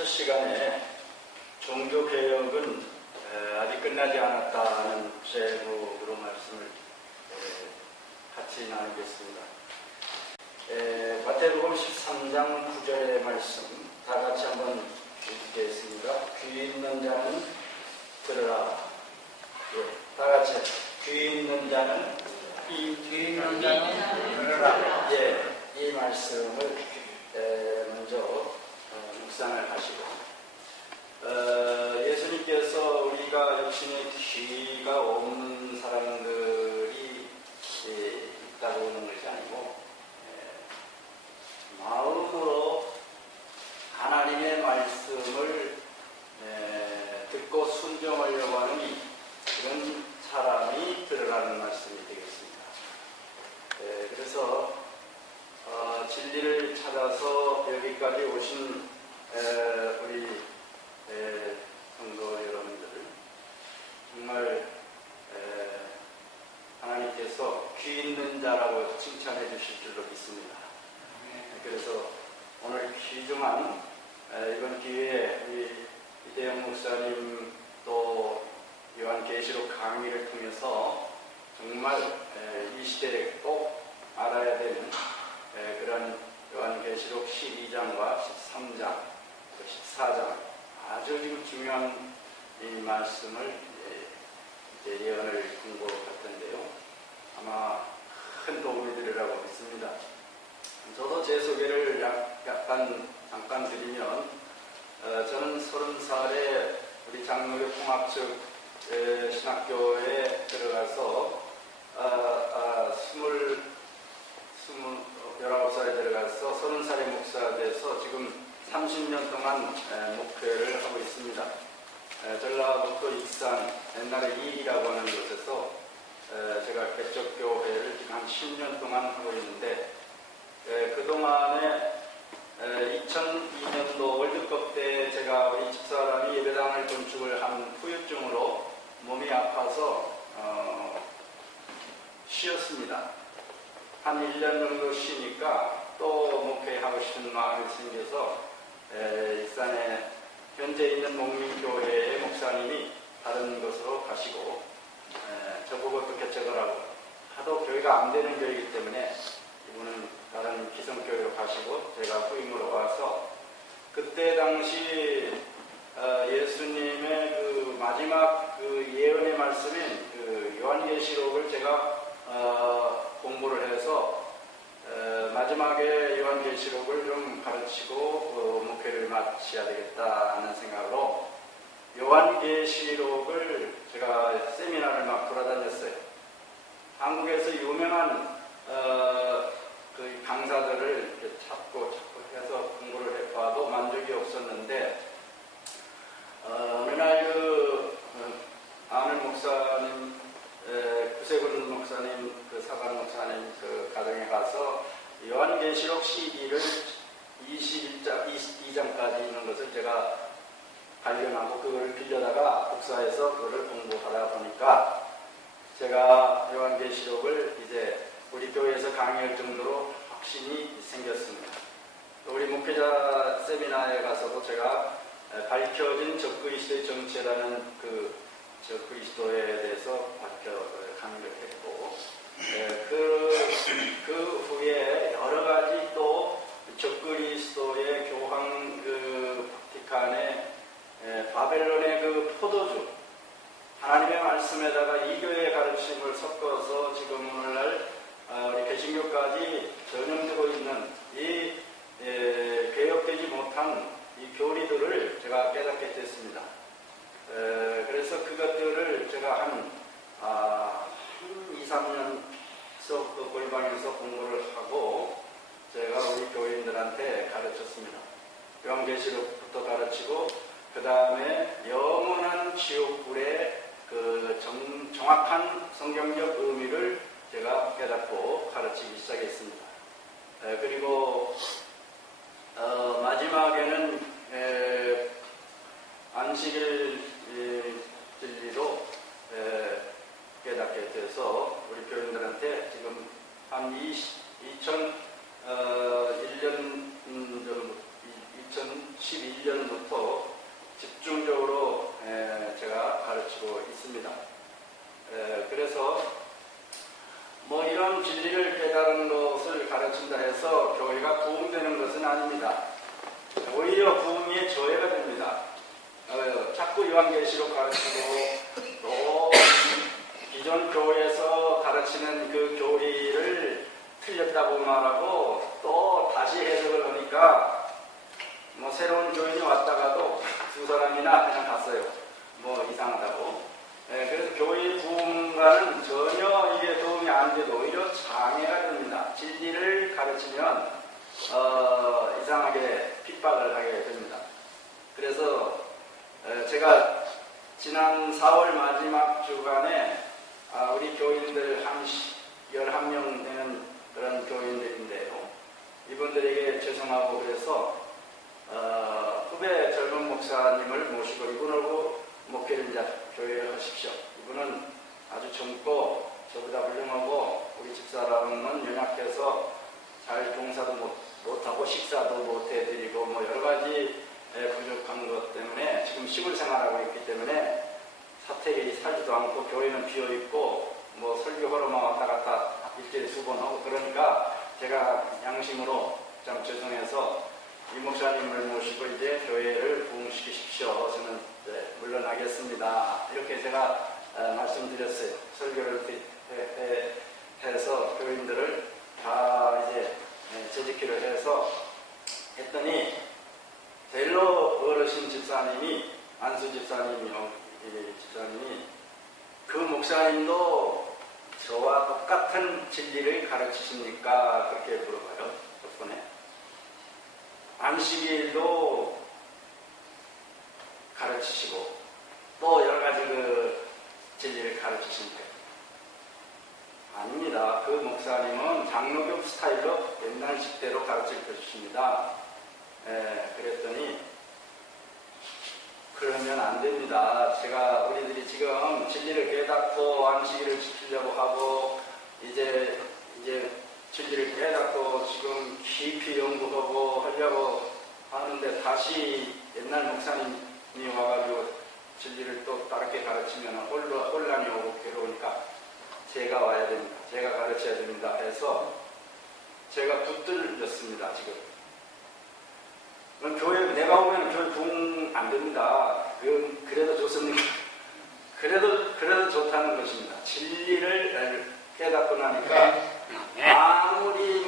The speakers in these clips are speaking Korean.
첫 시간에 종교개혁은 아직 끝나지 않았다는 제목으로 말씀을 같이 나누겠습니다. 마태복음 13장 9절의 말씀 다 같이 한번 읽겠습니다. 귀 있는 자는 들으라. 다 같이 귀 있는 자는 들으라. 이 말씀을 먼저 묵상을 하시고 예수님께서 우리가 육신에 귀가 없는 사람들이 있다고 하는 것이 아니고 마음으로 하나님의 말씀을 듣고 순종하려고 하는 그런 사람이 들으라는 말씀이 되겠습니다. 그래서 진리를 찾아서 여기까지 오신 우리 성도 여러분들 정말 하나님께서 귀 있는 자라고 칭찬해 주실 줄로 믿습니다. 그래서 오늘 귀중한 이번 기회에 우리 이대영 목사님 또 요한계시록 강의를 통해서 정말 이 시대에 꼭 알아야 되는 그런 요한계시록 12장과 13장, 14장 아주 지금 중요한 이 말씀을 이제 예언을 공부할 텐데요. 아마 큰 도움이 되리라고 믿습니다. 저도 제 소개를 잠깐 드리면 저는 30살에 우리 장로교 통합측 신학교에 들어가서 19살에 들어가서 30살에 목사가 돼서 지금 30년 동안 목회를 하고 있습니다. 전라북도 익산 옛날에 이일이라고 하는 곳에서 제가 개척교회를 지금 한 10년 동안 하고 있는데 그동안에 2002년도 월드컵 때 제가 우리 집사람이 예배당을 건축을 한 후유증으로 몸이 아파서 쉬었습니다. 한 1년 정도 쉬니까 또 목회하고 싶은 마음이 생겨서 익산에 현재 있는 목민교회의 목사님이 다른 곳으로 가시고 저보고 또 개척을 하고 하도 교회가 안 되는 교회이기 때문에 이분은 다른 기성교회로 가시고 제가 후임으로 와서 그때 당시 예수님의 그 마지막 그 예언의 말씀인 그 요한계시록을 제가 공부를 해서 마지막에 요한계시록을 좀 가르치고 목회를 마쳐야 되겠다는 생각으로 요한계시록을 제가 세미나를 막 돌아다녔어요. 한국에서 유명한 그 강사들을 이렇게 찾고 해서 공부를 해봐도 만족이 없었는데 어느 날 아는 목사님 구세군 목사님, 사관 목사님 가정에 가서 요한계시록 12를 22장까지 있는 것을 제가 발견하고 그걸 빌려다가 복사해서 그거를 공부하다 보니까 제가 요한계시록을 이제 우리 교회에서 강의할 정도로 확신이 생겼습니다. 또 우리 목회자 세미나에 가서도 제가 밝혀진 적그리스도의 정체라는 그 적그리스도에 대해서 강의를 했고 그 후에 여러 가지 또 적그리스도의 교황 바티칸의 바벨론의 그 포도주 하나님의 말씀에다가 이교의 가르침을 섞어서 지금 오늘날 우리 개신교까지 전염되고 있는 이 개혁되지 못한 이 교리들을 제가 깨닫게 됐습니다. 그래서 그것들을 제가 한 2, 3년 골방에서 공부를 하고 제가 우리 교인들한테 가르쳤습니다. 요한계시록부터 가르치고 그 다음에 영원한 지옥불의 그 정확한 성경적 의미를 제가 깨닫고 가르치기 시작했습니다. 그리고 마지막에는 안식일 진리로 깨닫게 돼서 우리 교인들한테 지금 한 2011년부터 진리를 깨달은 것을 가르친다 해서 교회가 부흥되는 것은 아닙니다. 오히려 부흥이 저해가 됩니다. 자꾸 요한계시록 가르치고 또 기존 교회에서 가르치는 그 교리를 틀렸다고 말하고 또 다시 해석을 하니까 뭐 새로운 교인이 왔다가도 두 사람이나 그냥 갔어요. 뭐 이상하다고. 그래서 교회 부흥과는 전혀 이게 도움이 안 돼도 오히려 장애가 됩니다. 진리를 가르치면 이상하게 핍박을 하게 됩니다. 그래서 제가 지난 4월 마지막 주간에 우리 교인들 한 11명 되는 그런 교인들인데요. 이분들에게 죄송하고 그래서 후배 젊은 목사님을 모시고 이분하고 목회를 이제 교회를 하십시오. 이분은 아주 젊고 저보다 훌륭하고 우리 집사람은 연약해서 잘 봉사도 못하고 식사도 못해드리고 뭐 여러 가지 부족한 것 때문에 지금 시골 생활하고 있기 때문에 사택에 살지도 않고 교회는 비어있고 뭐 설교하러만 왔다 갔다 일주일에 2번 하고 그러니까 제가 양심으로 참 죄송해서 이 목사님을 모시고 이제 교회를 부흥시키십시오. 저는 물러나겠습니다. 이렇게 제가 말씀드렸어요. 설교를 해서 교인들을 다 이제 재직기를 해서 했더니 델로 어르신 집사님이 안수 집사님이요. 집사님이 그 목사님도 저와 똑같은 진리를 가르치십니까? 그렇게 물어봐요. 덕분에 안식일도 가르치시고 또 여러 가지 그 진리를 가르치신대요. 아닙니다. 그 목사님은 장로교 스타일로 옛날 식대로 가르칠 것입니다. 그랬더니 그러면 안 됩니다. 제가 우리들이 지금 진리를 깨닫고 안식일을 지키려고 하고 이제 진리를 깨닫고 지금 깊이 연구하고 하려고 하는데 다시 옛날 목사님이 와가지고 진리를 또 다르게 가르치면 혼란이 오고 괴로우니까 제가 와야 됩니다. 제가 가르쳐야 됩니다. 해서 제가 붙들렸습니다. 지금. 교회, 내가 오면 교회 부흥 안 됩니다. 그래도 좋습니까? 그래도 좋다는 것입니다. 진리를 깨닫고 나니까 아무리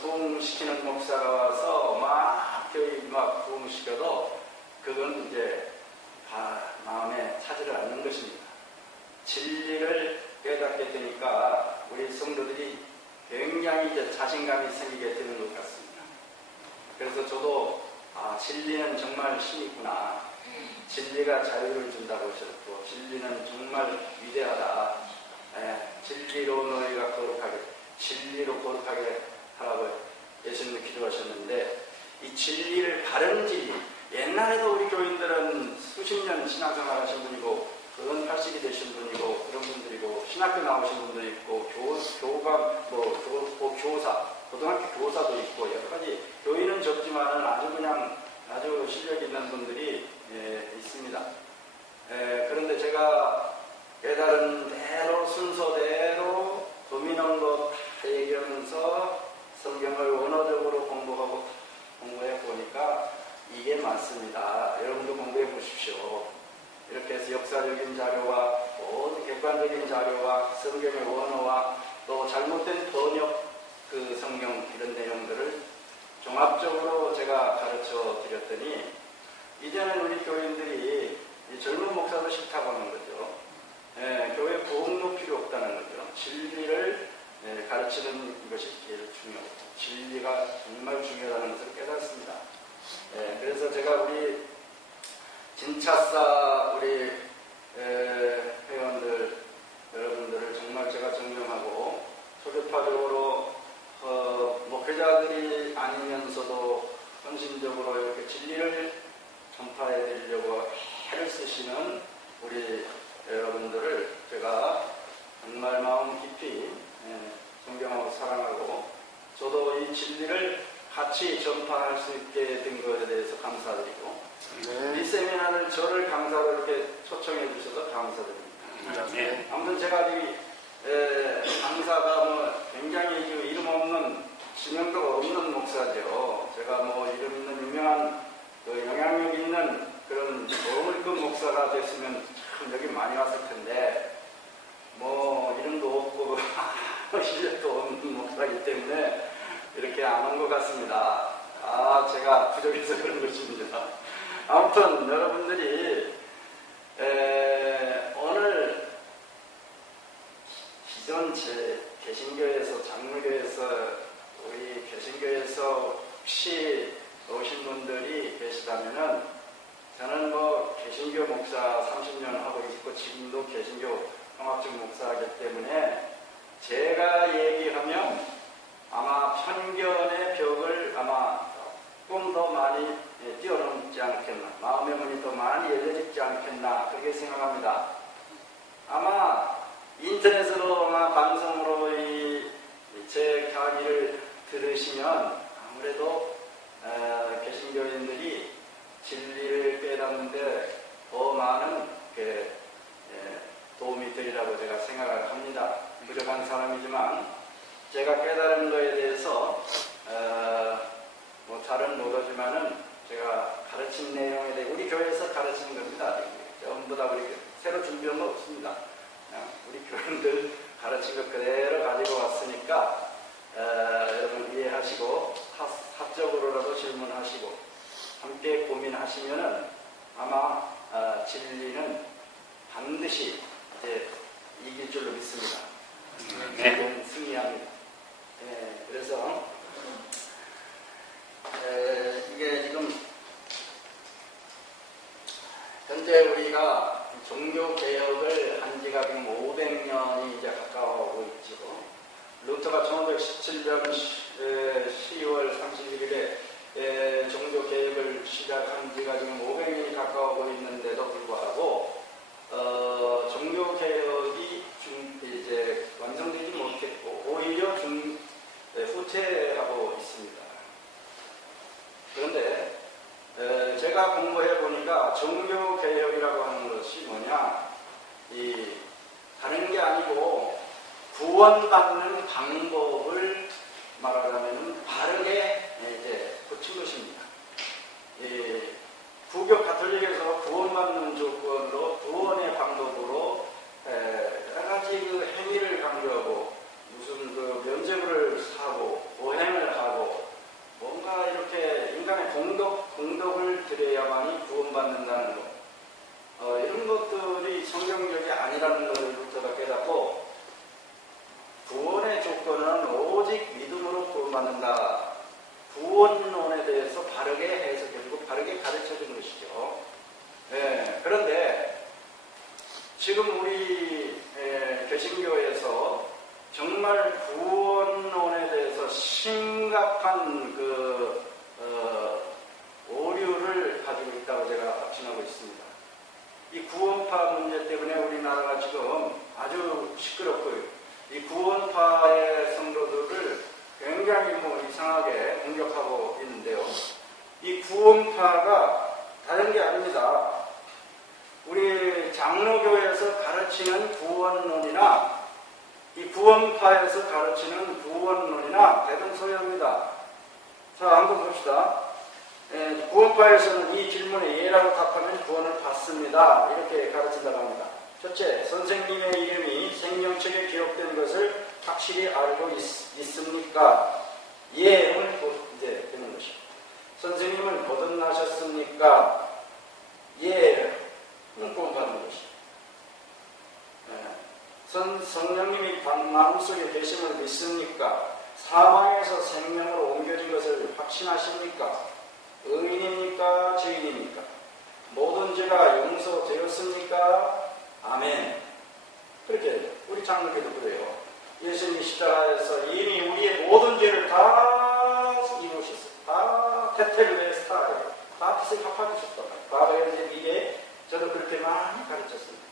부흥시키는 목사가 와서 막 교회 막 부흥시켜도 그건 이제 마음에 차지를 않는 것입니다. 진리를 깨닫게 되니까 우리 성도들이 굉장히 이제 자신감이 생기게 되는 것 같습니다. 그래서 저도 진리는 정말 힘이 있구나. 진리가 자유를 준다고 하셨고 진리는 정말 위대하다. 진리로 너희가 거룩하게 진리로 거룩하게 하라고 예수님이 기도하셨는데 이 진리를 바른 진리 옛날에도 우리 교인들은 수십 년 신앙생활 하신 분이고 그건 80이 되신 분이고 그런 분들이고 신학교 나오신 분도 있고 교감 교사 고등학교 교사도 있고 여러 가지 교인은 적지만은 아주 실력 있는 분들이 있습니다. 그런데 제가 깨달은 대로 순서대로 도미는 것 다 얘기하면서 성경을 원어적으로 공부해 보니까 이게 맞습니다. 여러분도 공부해 보십시오. 이렇게 해서 역사적인 자료와 모든 객관적인 자료와 성경의 원어와 또 잘못된 번역 그 성경 이런 내용들을 종합적으로 제가 가르쳐 드렸더니 이제는 우리 교인들이 젊은 목사도 싫다고 하는 거죠. 교회 부흥도 필요 없다는 거죠. 진리를 가르치는 것이 제일 중요하고 진리가 정말 중요하다는 것을 깨닫습니다. 그래서 제가 우리 진차사 우리 회원들 여러분들을 정말 제가 존경하고 초교파적으로 목회자들이 아니면서도 헌신적으로 이렇게 진리를 전파해 드리려고 애를 쓰시는 우리 여러분들을 제가 정말 마음 깊이 존경하고 사랑하고 저도 이 진리를 같이 전파할 수 있게 된 것에 대해서 감사드리고 이 세미나를 저를 강사로 이렇게 초청해 주셔서 감사드립니다. 아무튼 제가 이 강사가 뭐 굉장히 이름 없는 지명도가 없는 목사죠. 제가 뭐 이름 있는 유명한 영향력 있는 그런 어물급 목사가 됐으면 참 여기 많이 왔을 텐데 뭐 이름도 없고 실력도 없는 목사이기 때문에 이렇게 안 온 것 같습니다. 제가 부족해서 그런 것입니다. 아무튼 여러분들이 오늘 기존 제 개신교에서 장로교에서 우리 개신교에서 혹시 오신 분들이 계시다면은 저는 뭐 개신교 목사 30년 하고 있고 지금도 개신교 통합적 목사이기 때문에 제가 얘기하면 아마 편견의 벽을 아마 조금 더 많이 뛰어넘지 않겠나, 마음의 문이 더 많이 열려지지 않겠나 그렇게 생각합니다. 아마 인터넷으로 아마 방송으로 제 강의를 들으시면 아무래도 개신교인들이 진리를 깨닫는데 더 많은 도움이 되리라고 제가 생각을 합니다. 부족한 사람이지만 제가 깨달은 거에 대해서 뭐 잘은 모르지만은 제가 가르친 내용에 대해 우리 교회에서 가르치는 겁니다. 전부 다 우리 새로 준비한 거 없습니다. 우리 교인들 가르친 것 그대로 가지고 왔으니까 여러분 이해하시고 합적으로라도 질문하시고 함께 고민하시면은 아마 진리는 반드시 이제 이길 줄로 믿습니다. 네. 승리합니다. 그래서 이게 지금 현재 우리가 종교 개혁을 한 지가 지금 500년이 이제 가까워오고 있죠. 루터가 1517년 12월 31일에 종교 개혁을 시작한 지가 지금 500년이 가까워오고 있는데도 불구하고 종교 개혁이 이제 완성되지 못했고 오히려 후퇴하고 있습니다. 그런데 제가 공부해 보니까 종교 개혁이라고 하는 것이 뭐냐, 다른 게 아니고 구원받는 방법을 말하자면 바르게 이제 고친 것입니다. 구교 가톨릭에서 구원받는 조건으로 구원의 방법으로 여러 가지 그 행위를 강조하고 무슨 그 면죄부를 사고 보행을 하고 뭔가 이렇게 인간의 공덕을 들여야만이 구원받는다는 것, 이런 것들이 성경적이 아니라는 것을 루터가 깨닫고 구원의 조건은 오직 믿음으로 구원받는다. 구원론에 대해서 바르게 해석해주고 바르게 가르쳐주는 것이죠. 그런데 지금 우리 개신교에서 정말 구원론에 대해서 심각한 오류를 가지고 있다고 제가 확신하고 있습니다. 이 구원파 문제 때문에 우리나라가 지금 아주 시끄럽고요. 이 구원파의 성도들을 굉장히 이상하게 공격하고 있는데요. 이 구원파가 다른 게 아닙니다. 우리 장로교에서 가르치는 구원론이나 이 구원파에서 가르치는 구원론이나 대동소이합니다. 자, 한번 봅시다. 구원파에서는 이 질문에 예라고 답하면 구원을 받습니다. 이렇게 가르친다고 합니다. 첫째, 선생님의 이름이 생명책에 기록된 것을 확실히 알고 있습니까? 예를 이제 되는 것이죠. 선생님은 거듭나셨습니까? 예, 구원받는 것이죠. 성령님이 마음속에 계심을 믿습니까? 사망에서 생명으로 옮겨진 것을 확신하십니까? 의인입니까? 죄인입니까? 모든 죄가 용서되었습니까? 아멘. 그렇게 우리 장로교도 그래요. 예수님이 십자가에서 이미 우리의 모든 죄를 다 이루셨어요. 다 테텔레스타예요. 다 뜻을 갚아주셨다. 바로의 이게 저도 그렇게 많이 가르쳤습니다.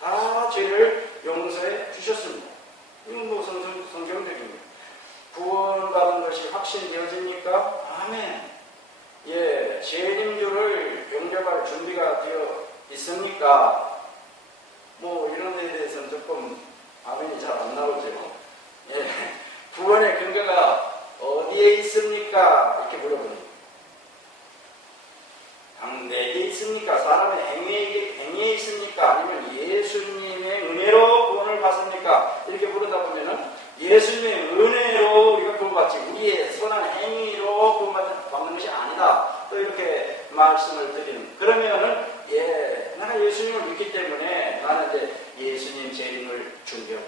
다 죄를 용서해 주셨습니다. 이건 뭐 성경적입니다. 구원받은 것이 확신되어집니까? 아멘. 예, 재림주를 영접할 준비가 되어 있습니까? 뭐 이런 데 대해서는 조금 아멘이 잘 안 나오죠. 예. 구원의 근거가 어디에 있습니까? 이렇게 물어보는 내게 있습니까? 사람의 행위에 있습니까? 아니면 예수님의 은혜로 구원을 받습니까? 이렇게 물어다 보면은 예수님의 은혜로 우리가 구원받지 우리의 선한 행위로 구원받는 것이 아니다. 또 이렇게 말씀을 드리는. 그러면은 내가 예수님을 믿기 때문에 나는 이제 예수님 재림을 준비되어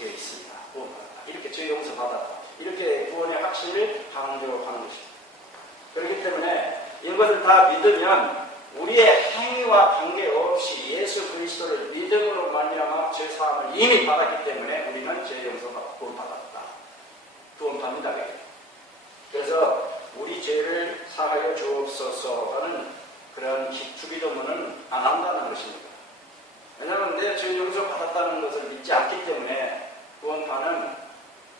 있습니다. 구원받았다. 이렇게 죄 용서 받았다. 이렇게 구원의 확신을 강조하는 것입니다. 그렇기 때문에 이것을 다 믿으면 우리의 행위와 관계없이 예수 그리스도를 믿음으로 말미암아 죄 사함을 이미 받았기 때문에 우리는 죄 용서 받고 받았다. 구원받는다. 그래서 우리 죄를 사하여 주옵소서 하는 그런 주기도문은 안 한다는 것입니다. 왜냐하면 내 죄 용서 받았다는 것을 믿지 않기 때문에 구원파는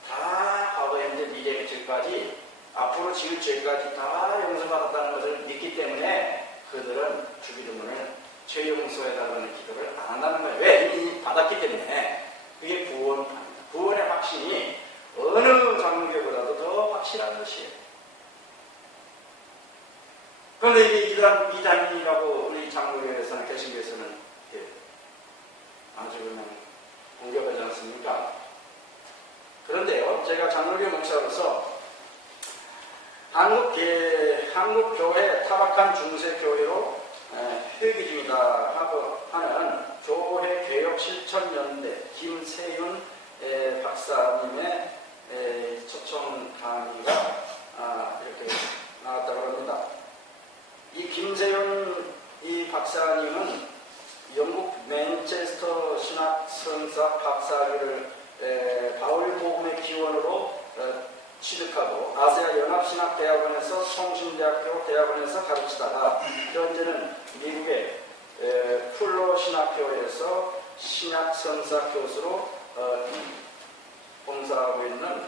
다 과거의 현재 미래의 죄까지 앞으로 지을 죄까지 다 용서받았다는 것을 믿기 때문에 그들은 주기도문을 죄 용서해달라는 기도를 안 한다는 거예요. 왜? 이미 받았기 때문에. 그게 구원입니다. 구원의 확신이 어느 장로교보다도 더 확실한 것이에요. 그런데 이게 이단이라고 우리 장로교에서는 개신교에서는 아주 그냥 공격하지 않습니까? 그런데요, 제가 장로교 목사로서 한국교회 타락한 중세교회로 회귀 중이다 하고 하는 교회개혁 실천연대 김세윤 박사님의 초청 강의가 이렇게 나왔다고 합니다. 이 김세윤 이 박사님은 영국 맨체스터 신학선사 박사학위를 바울복음의 기원으로 취득하고 아시아 연합신학대학원에서 통신대학교 대학원에서 가르치다가 현재는 미국의 풀로 신학교에서 신학선사 교수로 봉사하고 있는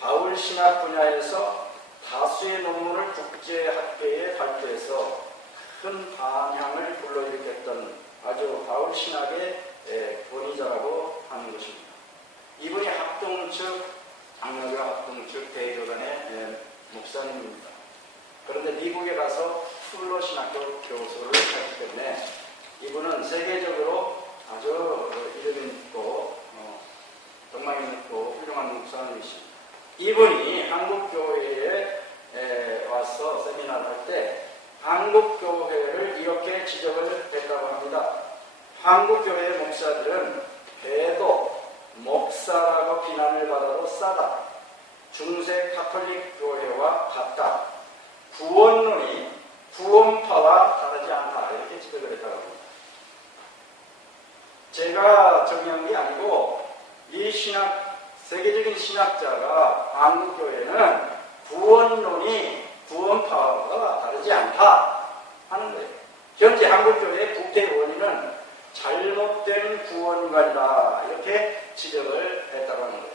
바울 신학 분야에서 다수의 논문을 국제학회에 발표해서 큰 반향을 불러일으켰던 아주 바울 신학의 권위자라고 하는 것입니다. 이분이 합동 측 장로교 합동 측 대교단의 목사님입니다. 그런데 미국에 가서 풀로 신학교 교수를 했기 때문에 이분은 세계적으로 아주 이름 있고 정말 있고 훌륭한 목사님이십니다. 이분이 한국교회에 와서 세미나를 할 때 한국교회를 이렇게 지적을 했다고 합니다. 한국교회의 목사들은 배도 목사라고 비난을 받아도 싸다. 중세 카톨릭 교회와 같다. 구원론이 구원파와 다르지 않다. 이렇게 지적을 했다고 합니다. 제가 정리한 게 아니고 이 세계적인 신학자가 한국교회는 구원론이 구원파와 다르지 않다 하는 거예요. 현재 한국교회의 국대 원인은 잘못된 구원관이다 이렇게 지적을 했다고 하는 거예요.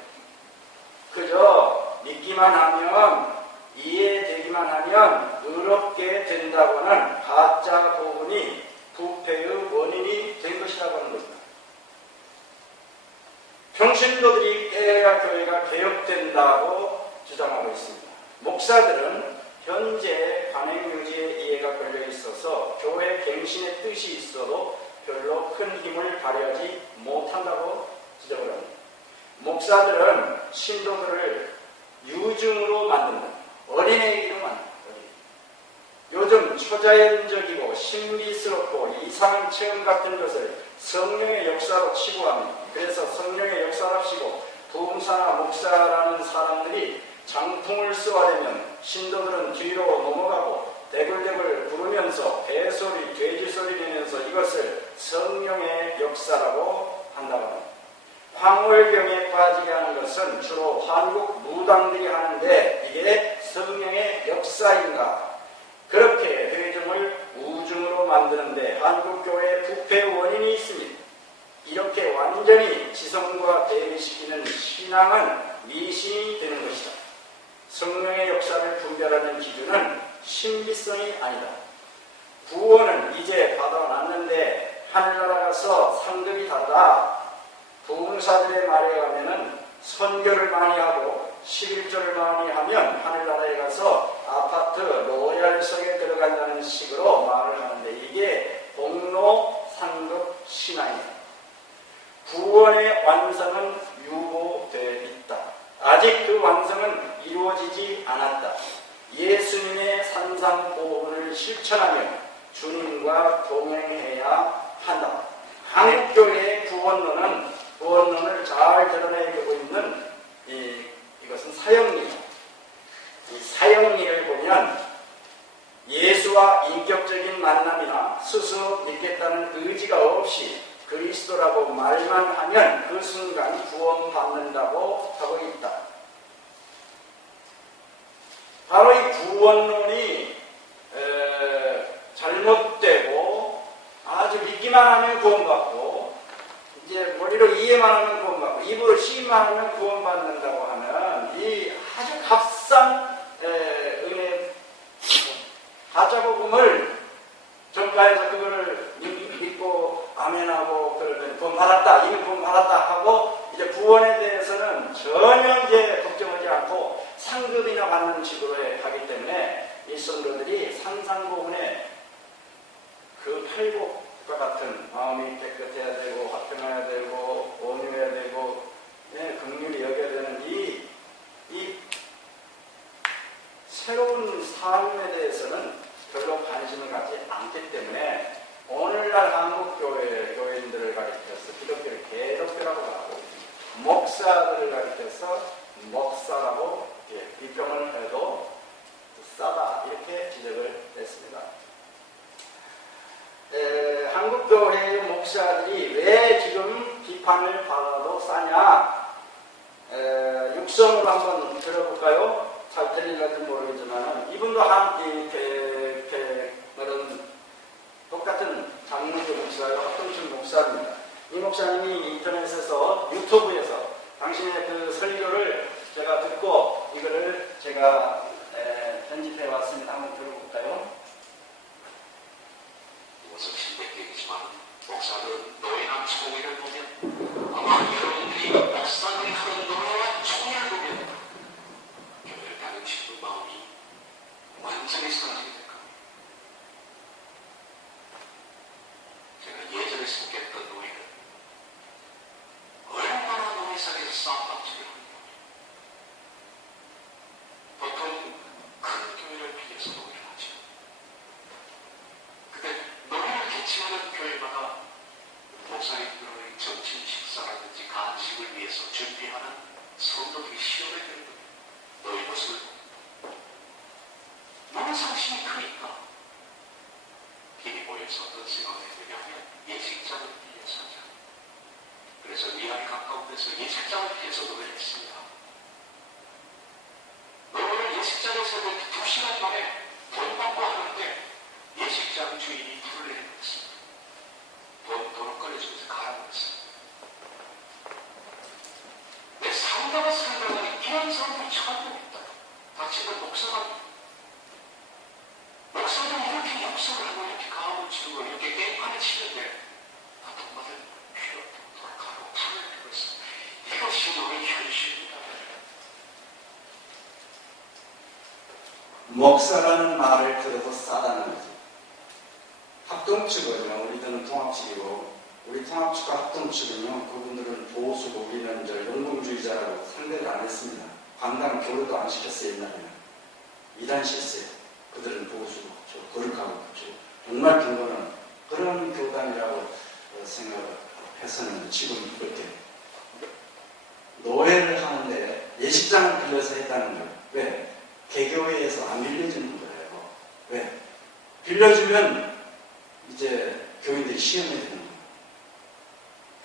그저 믿기만 하면 이해되기만 하면 의롭게 된다고는 가짜 복음이 부패의 원인이 된 것이라고 하는 겁니다. 평신도들이 깨야 교회가 개혁된다고 주장하고 있습니다. 목사들은 현재 관행유지의 이해가 걸려 있어서 교회 갱신의 뜻이 있어도 별로 큰 힘을 발휘하지 못한다고 지적을 합니다. 목사들은 신도들을 유증으로 만든다. 어린애기로 만든다. 요즘 초자연적이고 신비스럽고 이상 체험 같은 것을 성령의 역사로 치부합니다. 그래서 성령의 역사랍시고 부흥사나 목사라는 사람들이 장풍을 쏘아대면 신도들은 뒤로 넘어가고 대굴대굴 부르면서 배소리, 돼지소리 내면서 이것을 성령의 역사라고 한다고 합니다. 황홀병에 빠지게 하는 것은 주로 한국 무당들이 하는데 이게 성령의 역사인가? 그렇게 회중을 우중으로 만드는데 한국교회의 부패 원인이 있습니다. 이렇게 완전히 지성과 대비시키는 신앙은 미신이 되는 것이다. 성령의 역사를 분별하는 기준은 신비성이 아니다. 구원은 이제 받아놨는데 하늘나라 가서 상급이 다르다. 부흥사들의 말에 의하면은 선교를 많이 하고 11조를 많이 하면 하늘나라에 가서 아파트 로얄석에 들어간다는 식으로 말을 하는데 이게 복로 상급 신앙이에요. 구원의 완성은 유보되어 있다. 아직 그 완성은 이루어지지 않았다. 예수님의 산상보훈을 실천하며 주님과 동행해야 한다. 한국교회의 구원론을 잘 드러내고 있는 이것은 사형리입니다. 이 사형리를 보면 예수와 인격적인 만남이나 스스로 믿겠다는 의지가 없이 그리스도라고 말만 하면 그 순간 구원받는다고 하고 있다. 바로 이 구원론이 잘못되고 아주 믿기만 하면 구원받고 이제 머리로 이해만 하면 구원받고 입으로 시인만 하면 구원받는다고 하면 이 아주 값싼 은혜 가짜복음을 전가해서 그거를 믿고 아멘하고 그러면 구원받았다 이미 구원받았다 하고 이제 구원에 대해서는 전혀 이제 걱정하지 않고 상급이나 받는 식으로 하기 때문에 이 성도들이 산상보훈에 그 팔복과 같은 마음이 깨끗해야 되고 화평해야 되고 온유해야 되고 긍휼히 여겨야 되는 이 새로운 삶에 대해서는 별로 관심을 갖지 않기 때문에 오늘날 한국 교인들을 가리켜서 기독교를 개독교라고 하고 목사들을 가리켜서 목사라고 비평을 해도 싸다 이렇게 지적을 했습니다. 한국교회의 목사들이 왜 지금 비판을 받아도 싸냐? 육성으로 한번 들어볼까요? 잘 들릴는지 모르겠지만 이분도 그런 똑같은 장로교 목사요 합동층 목사입니다. 이 목사님이 인터넷에서 유튜브에서 당신의 그 설교를 제가 듣고 이거를 제가 편집해 왔습니다. 한번 들어볼까요? 이것은 신백기이지만 목사들은 노예나 총회를 보면 아마 여러분들이 목사들이 하는 노예와 총회를 보면 교회를 다니고 싶은 마음이 완전히 사라지게 될 겁니다. 제가 예전에 속했던 노예는 얼마나 노예상에서 싸움박질을 합니다. 보통 큰 교회를 빌려서 노예를 하죠. 근데 노예를 개칭하는 교회마다 목사님들의 점심 식사라든지 간식을 위해서 준비하는 성도들이 시험에 드는 거예요. 너희 모습을 너무 상심이 크니까 길이 모여서 어떤 생각을 했느냐면 예식장을 빌려서 하자. 그래서 미안이 가까운 데서 예식장을 빌려서 노래를 했습니다. 노래를 예식장에서 2시간 만에 돈 받고 하는데 예식장 주인이 불을 내렸습니다. 돈을 꺼내주면서 가라고 했습니다. 내 상당한 이런 사람들이 처음 있다. 다치는 목사가 목사도 이렇게 역사를 하고 이렇게 가하고 치고 이렇게 게임판에 치는데 나 돈 받을 필요 없도록 가라고 불을 내리고 있습니다. 이것이 너의 현실입니다. 목사라는 말을 들어도 싸다는 거지. 합동측은요, 우리들은 통합측이고, 우리 통합측과 합동측은요, 그분들은 보수고 우리는 이제 영공주의자라고 상대를 안 했습니다. 관당 교류도 안 시켰어요, 옛날에는. 이단 실세요. 그들은 보수고, 거룩하고, 정말 근거는 그런 교단이라고 생각해서는 지금 그렇게 노예를 하는데 예식장을 빌려서 했다는 거예요. 왜? 개교회에서 안 빌려주는 거예요. 왜? 빌려주면 이제 교인들이 시험에 드는 거예요.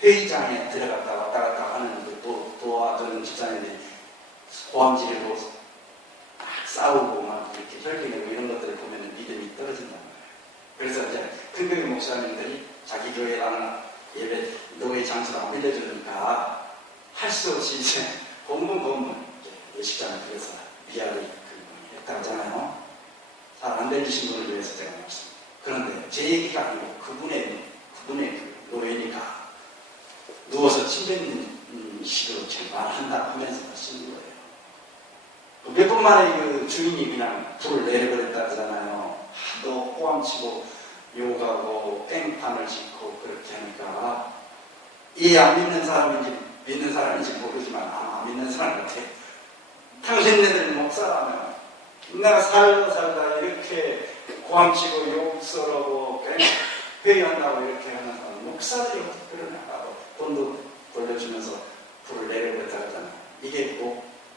회의장에 들어갔다 왔다 갔다 하는 그 도와주는 집사님들이 고함 지르고 막 싸우고 막 이렇게 혈기내고 이런 것들을 보면 믿음이 떨어진단 말이에요. 그래서 이제 큰교회 목사님들이 자기 교회랑 예배 노예 장소를 안 빌려주니까 할 수 없이 이제 본문 예식장을 빌려서 미아리 했다고 하잖아요. 잘 안 들리신 분을 위해서 제가 말씀드립니다. 그런데 제 얘기가 아니고 그분의 그 노예니까 누워서 신변식으로 말한다 하면서 쓰는 거예요. 몇 분 만에 그 주인이 그냥 불을 내려버렸다 그러잖아요. 하도 꼬암치고 욕하고 땡판을 짓고 그렇게 하니까 이 안 믿는 사람인지 믿는 사람인지 모르지만 아마 안 믿는 사람 같아. 당신네들 목사라면 내가 살다 이렇게 고함치고 욕설하고 회의한다고 이렇게 하는 사람 목사들이 어떻게 그러냐고 돈도 돌려주면서 불을 내려버렸다 그러잖아요. 이게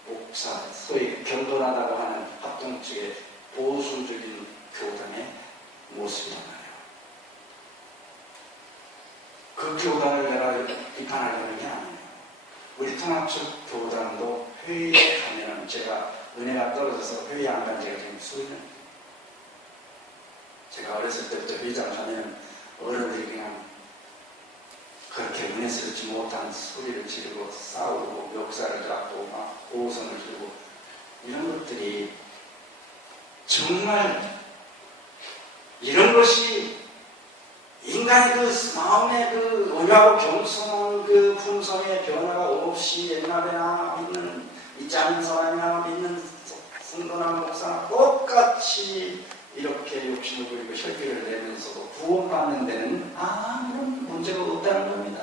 목사, 소위 경건하다고 하는 합동 측의 보수적인 교단의 모습이잖아요. 그 교단을 내가 비판하려는 게 아니에요. 우리 통합적 교단도 회의에 가면은 제가 은혜가 떨어져서 회의 안 간 지가 지금 수년. 제가 어렸을 때부터 회의장 가면 어른들이 그냥 그렇게 은혜스럽지 못한 소리를 지르고 싸우고 멱살을 잡고 막 고성을 지르고 이런 것들이 정말 이런 것이 인간의 그 마음의 그 온유하고 겸손한 그 품성의 변화가 없이 옛날에나 믿지 않는 사람이나 믿는 성도나 목사나 똑같이 이렇게 욕심을 부리고 혈기를 내면서도 구원받는 데는 아무런 문제가 없다는 겁니다.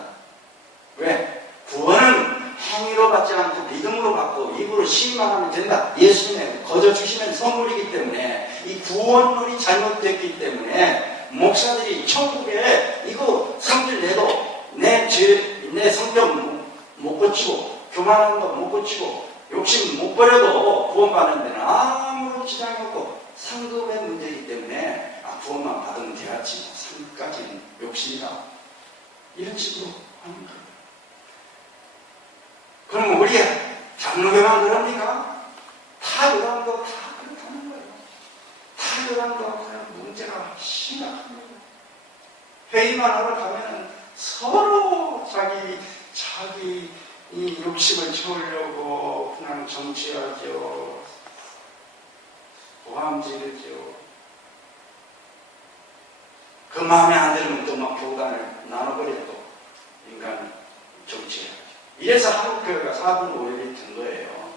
왜? 구원은 행위로 받지 않고 믿음으로 받고 입으로 신만 하면 된다. 예수님의 거저 주시는 선물이기 때문에 이 구원론이 잘못됐기 때문에 목사들이 천국에 이거 성질 내도 내 성격 못 고치고 교만한 거 못 고치고 욕심 못 버려도 구원받는 데는 아무런 지장이 없고 상급의 문제이기 때문에 구원만 받으면 되겠지 상급까지는 욕심이다 이런 식으로 하는 거예요. 그럼 우리가 장로교만 그럽니까? 타 요단도 다 그렇다는 거예요. 타 요단도 그런 문제가 심각한 거예요. 회의만 하러 가면 서로 자기 이 욕심을 채우려고 그냥 정치하죠. 고함지르죠. 그 마음에 안 들면 또 막 교단을 나눠버려 또 인간 정치해야죠. 이래서 한국교회가 4분 5일이 든 거예요.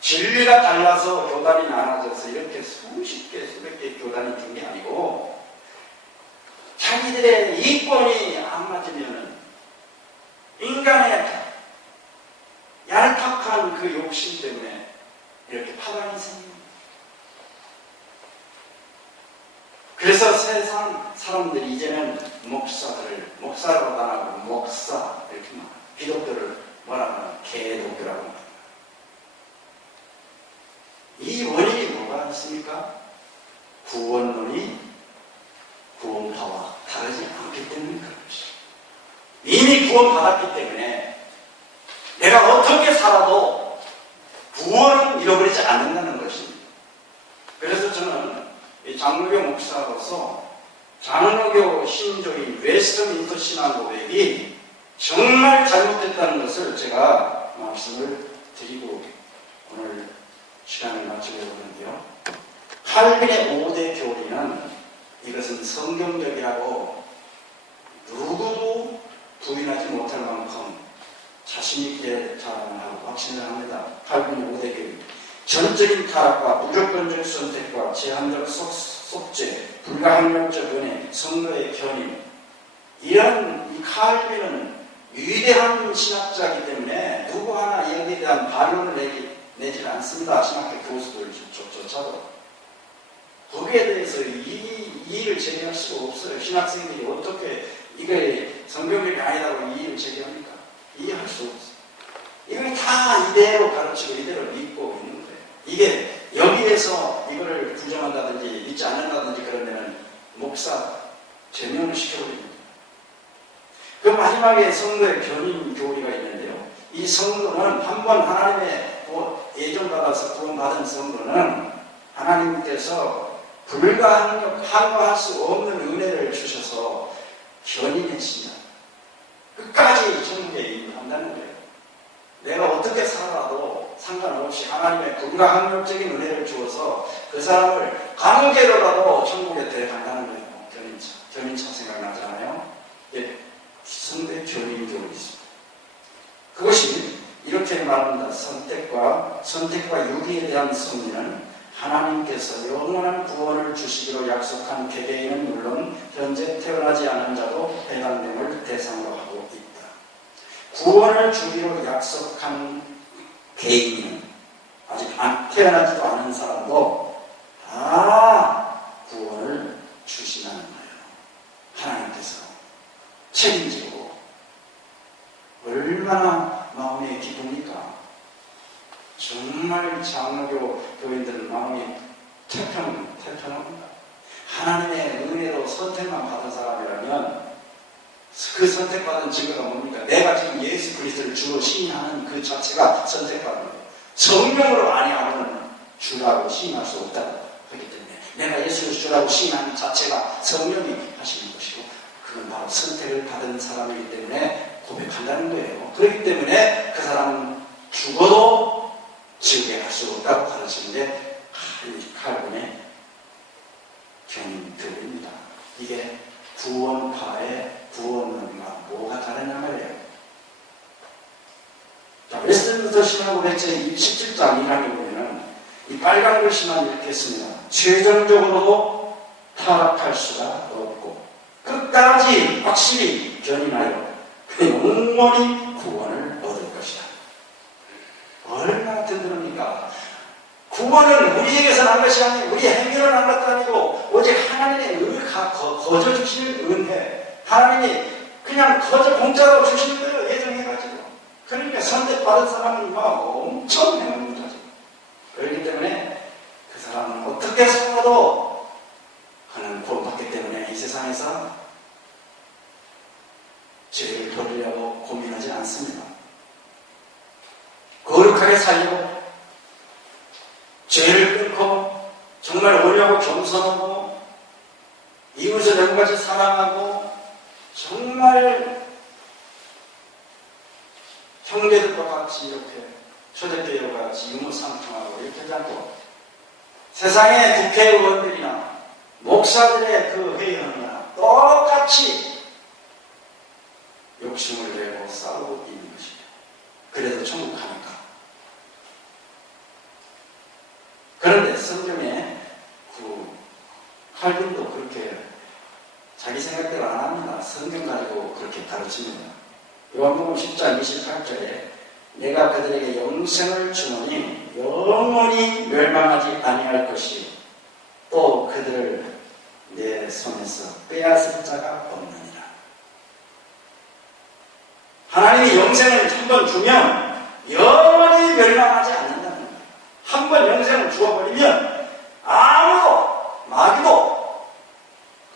진리가 달라서 교단이 나눠져서 이렇게 수십 개, 수백 개 교단이 든 게 아니고 자기들의 이권이 안 맞으면 인간의 얄팍한 그 욕심 때문에 이렇게 파란이 생깁니다. 그래서 세상 사람들이 이제는 목사들을 목사라고 안 하고 목사 이렇게 말합니다. 기독교를 뭐라고 하면 개독교라고 합니다. 이 원인이 뭐가 있습니까? 구원론이 구원파와 다르지 않기 때문에 그런 것이죠. 이미 구원받았기 때문에 내가 어떻게 살아도 구원은 잃어버리지 않는다는 것입니다. 그래서 저는 장로교 목사로서 장로교 신조인 웨스트민스터 신앙고백이 정말 잘못됐다는 것을 제가 말씀을 드리고 오늘 시간을 마치려고 하는데요. 칼빈의 5대 교리는 이것은 성경적이라고 누구도 부인하지 못할 만큼 자신있게 자랑하고 확신을 합니다. 칼빈의 5대 교리. 전적인 타락과 무조건적 선택과 제한적 속죄, 불가항력적 은혜, 성도의 견인. 이런 이 칼빈은 위대한 신학자이기 때문에 누구 하나 여기에 대한 반론을 내지는 않습니다. 신학교 교수들조차도. 거기에 대해서 이의를 제기할 수가 없어요. 신학생들이 어떻게 이게 성경적이 아니라고 이의를 제기합니까? 이해할 수 없어요. 이걸 다 이대로 가르치고 이대로 믿고 있는 거예요. 이게 여기에서 이거를 부정한다든지 믿지 않는다든지 그러면 목사 제명을 시켜버립니다. 그 마지막에 성도의 견인 교리가 있는데요. 이 성도는 한번 하나님의 예정받아서 구원받은 성도는 하나님께서 한거할 수 없는 은혜를 주셔서 견인했습니다. 끝까지 천국에 입문한다는 거예요. 내가 어떻게 살아도 상관없이 하나님의 불가항력적인 은혜를 주어서 그 사람을 강제로라도 천국에 데려간다는 거예요. 견인차 생각나잖아요. 예, 성도의 견인 교훈이 있습니다. 말합니다. 선택과 유기에 대한 승리는 하나님께서 영원한 구원을 주시기로 약속한 개개인은 물론 현재 태어나지 않은 자도 해당됨을 대상으로 하고 있다. 구원을 주기로 약속한 개인은 아직 태어나지도 않은 사람도 다 구원을 주시는 거예요. 하나님께서 책임지고 얼마나 마음이 기쁩니까? 정말 장로교 교인들은 마음이 태평합니다. 하나님의 은혜로 선택만 받은 사람이라면 그 선택받은 증거가 뭡니까? 내가 지금 예수 그리스도를 주로 시인하는 그 자체가 선택받은 거예요. 성령으로 아니하면 주라고 시인할 수 없다고 하기 때문에 내가 예수를 주라고 시인하는 자체가 성령이 하시는 것이고 그건 바로 선택을 받은 사람이기 때문에 고백한다는 거예요. 그렇기 때문에 그 사람은 죽어도 지옥에 갈 수 없다고 가르치는데 칼빈의 견들입니다. 이게 구원파의 구원론과 뭐가 다르냐 말이에요. 자, 웨스트민스터 신화고백제 17장 1항에 보면은 이 빨간 글씨만 이렇게 씁니다. 최종적으로도 타락할 수가 없고 끝까지 확실히 견인하여 영원히 구원을 얻을 것이다. 얼마나 든든합니까? 구원은 우리에게서 난 것이 아니고 우리의 행위로 난 것도 아니고 오직 하나님의 거저 주시는 은혜. 하나님이 그냥 거저 공짜로 주시는 거예요. 예정해가지고. 그러니까 선택받은 사람은 막 엄청 행합니다. 그렇기 때문에 그 사람은 어떻게 살아도 그는 구원받기 때문에 이 세상에서 죄를 버리려고 고민하지 않습니다. 거룩하게 살려고 죄를 끊고 정말 오려고 겸손하고 이웃을 여러분같이 사랑하고 정말 형제들과 같이 이렇게 초대교회와 같이 유무상통하고 이렇게 하지 않고 세상의 국회의원들이나 목사들의 그 회의하느냐 똑같이 욕심을 내고 싸우고 있는 것이에요. 그래도 천국 가니까. 그런데 성경에 칼빈도 그렇게 자기 생각대로 안 합니다. 성경 가지고 그렇게 가르칩니다. 요한복음 10장 28절에 내가 그들에게 영생을 주노니 영원히 멸망하지 아니할 것이 또 그들을 내 손에서 빼앗을 자가 없느니라. 하나님이 영생을 한번 주면 영원히 멸망하지 않는다는 거예요. 한번 영생을 주어버리면 아무도 마귀도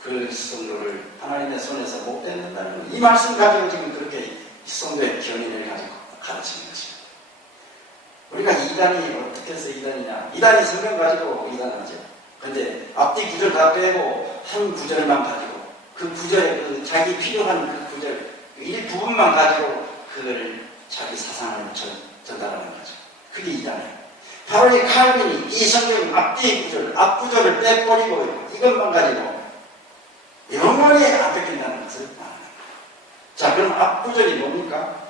그 성도를 하나님의 손에서 못 뺏는다는 거예요. 이 말씀 가지고 지금 그렇게 성도의 견인을 가지고 가르치는 것이에요. 우리가 이단이 어떻게 해서 이단이냐? 이단이 성경 가지고 이단하죠. 근데 앞뒤 구절 다 빼고 한 구절만 가지고 그 구절에 그 자기 필요한 그 구절 일부분만 가지고 그걸 자기 사상을 전달하는 거죠. 그게 이단이에요. 바로 이 칼빈이 이 성경 앞뒤 구절, 앞구절을 빼버리고 이것만 가지고 영원히 안 뺏긴다는 것을 말하는 거예요. 자, 그럼 앞구절이 뭡니까?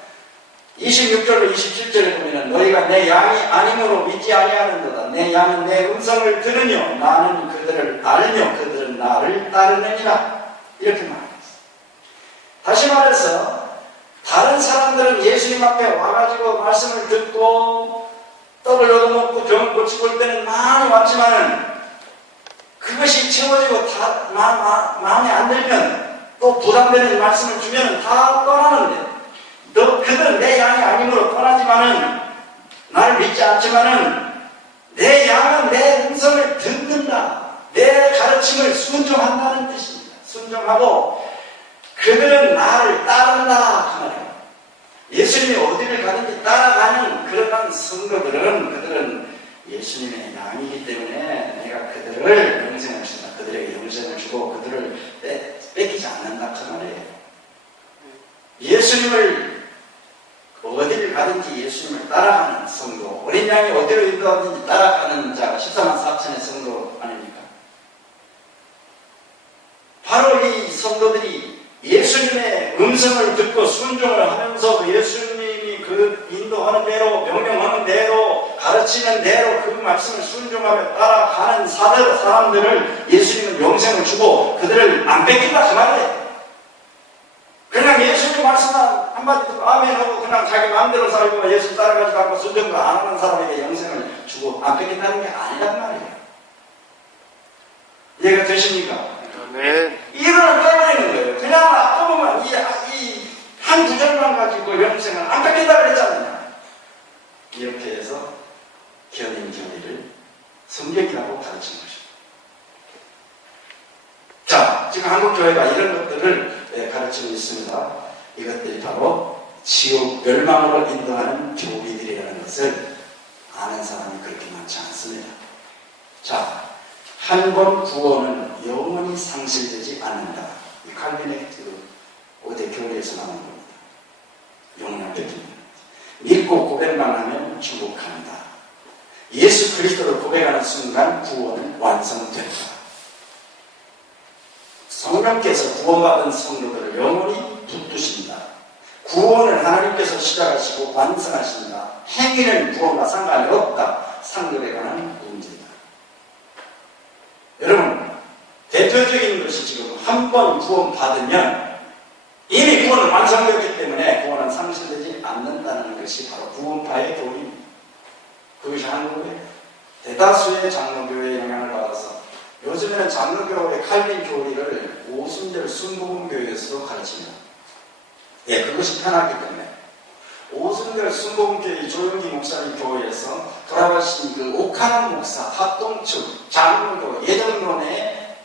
26절로 27절에 보면 너희가 내 양이 아님으로 믿지 아니하는도다. 내 양은 내 음성을 들으며 나는 그들을 알며 그들은 나를 따르느니라. 이렇게 말합니다. 다시 말해서 다른 사람들은 예수님 앞에 와가지고 말씀을 듣고 떡을 얻어먹고 병을 고치고 올 때는 많이 왔지만은 그것이 채워지고 다 마음에 안 들면 또 부담되는 말씀을 주면 다 떠나는데 그들은 내 양이 아니므로 떠나지만은 나를 믿지 않지만은 내 양은 내 음성을 듣는다. 내 가르침을 순종한다는 뜻입니다. 순종하고 그들은 나를 따른다 그 말이에요. 예수님이 어디를 가든지 따라가는 그러한 성도들은 그들은 예수님의 양이기 때문에 내가 그들을 영생을 준다. 그들에게 영생을 주고 그들을 뺏기지 않는다 그 말이에요. 예수님을 어디를 가든지 예수님을 따라가는 성도, 어린 양이 어디로 인도하든지 따라가는 자가 14만 4천의 성도 아닙니까? 바로 이 성도들이 예수님의 음성을 듣고 순종을 하면서 예수님이 그 인도하는 대로, 명령하는 대로, 가르치는 대로 그 말씀을 순종하며 따라가는 사람들을 예수님은 영생을 주고 그들을 안 뺏긴다 그 말이에요. 그냥 예수님 말씀 한마디 듣고 아멘하고 그냥 자기 마음대로 살고 예수 따라가지 않고 순종도 안 하는 사람에게 영생을 주고 안 뺏긴다는 게 아니란 말이에요. 이해가 되십니까? 네. 이거를 빼버리는 거예요. 그냥 놔두면 이 한 구절만 가지고 영생을 안 뺏긴다 그랬잖아요. 이렇게 해서 견인 교리를 성경이라고 가르친 것입니다. 자, 지금 한국교회가 이런 것들을 가르치고 있습니다. 이것들이 바로 지옥 멸망으로 인도하는 교리들이라는 것을 아는 사람이 그렇게 많지 않습니다. 자, 한 번 구원은 영원히 상실되지 않는다. 이 칼빈의 어디 교리에서 나오는 겁니다. 영원한 뺏깁니다. 믿고 고백만 하면 축복한다. 예수 그리스도를 고백하는 순간 구원은 완성된다. 성령께서 구원받은 성도들을 영원히 붙드신다. 구원을 하나님께서 시작하시고 완성하신다. 행위는 구원과 상관이 없다. 상급에 관한 문제다. 여러분, 대표적인 것이 지금 한 번 구원받으면 이미 구원은 완성되었기 때문에 구원은 상실되지 않는다는 것이 바로 구원파의 교리입니다. 그것이 한국의 대다수의 장로교회의 영향을 받아서 요즘에는 장로교회 칼빈 교리를 오순절 순복음교회에서도 가르칩니다. 예, 그것이 편하기 때문에 오순절 순복음교회 조영기 목사님 교회에서 돌아가신 그 오카노 목사 합동측 장로교 예정론의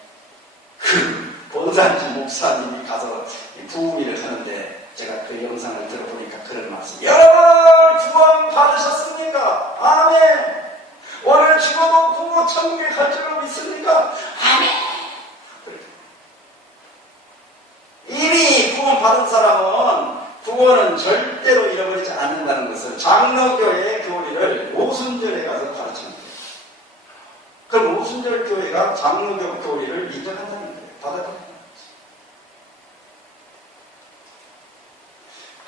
그 본산지 목사님이 가서 부흥회를 하는데 제가 그 영상을 들어보니까 그런 말씀. 여러분 구원 받으셨습니까? 아멘. 오늘 죽어도 부모 천국에 갈 줄로 믿습니까? 아멘. 이미 구원 받은 사람은 구원은 절대로 잃어버리지 않는다는 것을 장로교회의 교리를 오순절에 가서 가르칩니다. 그럼 오순절 교회가 장로교 교리를 인정한다는 거예요. 받아들여요.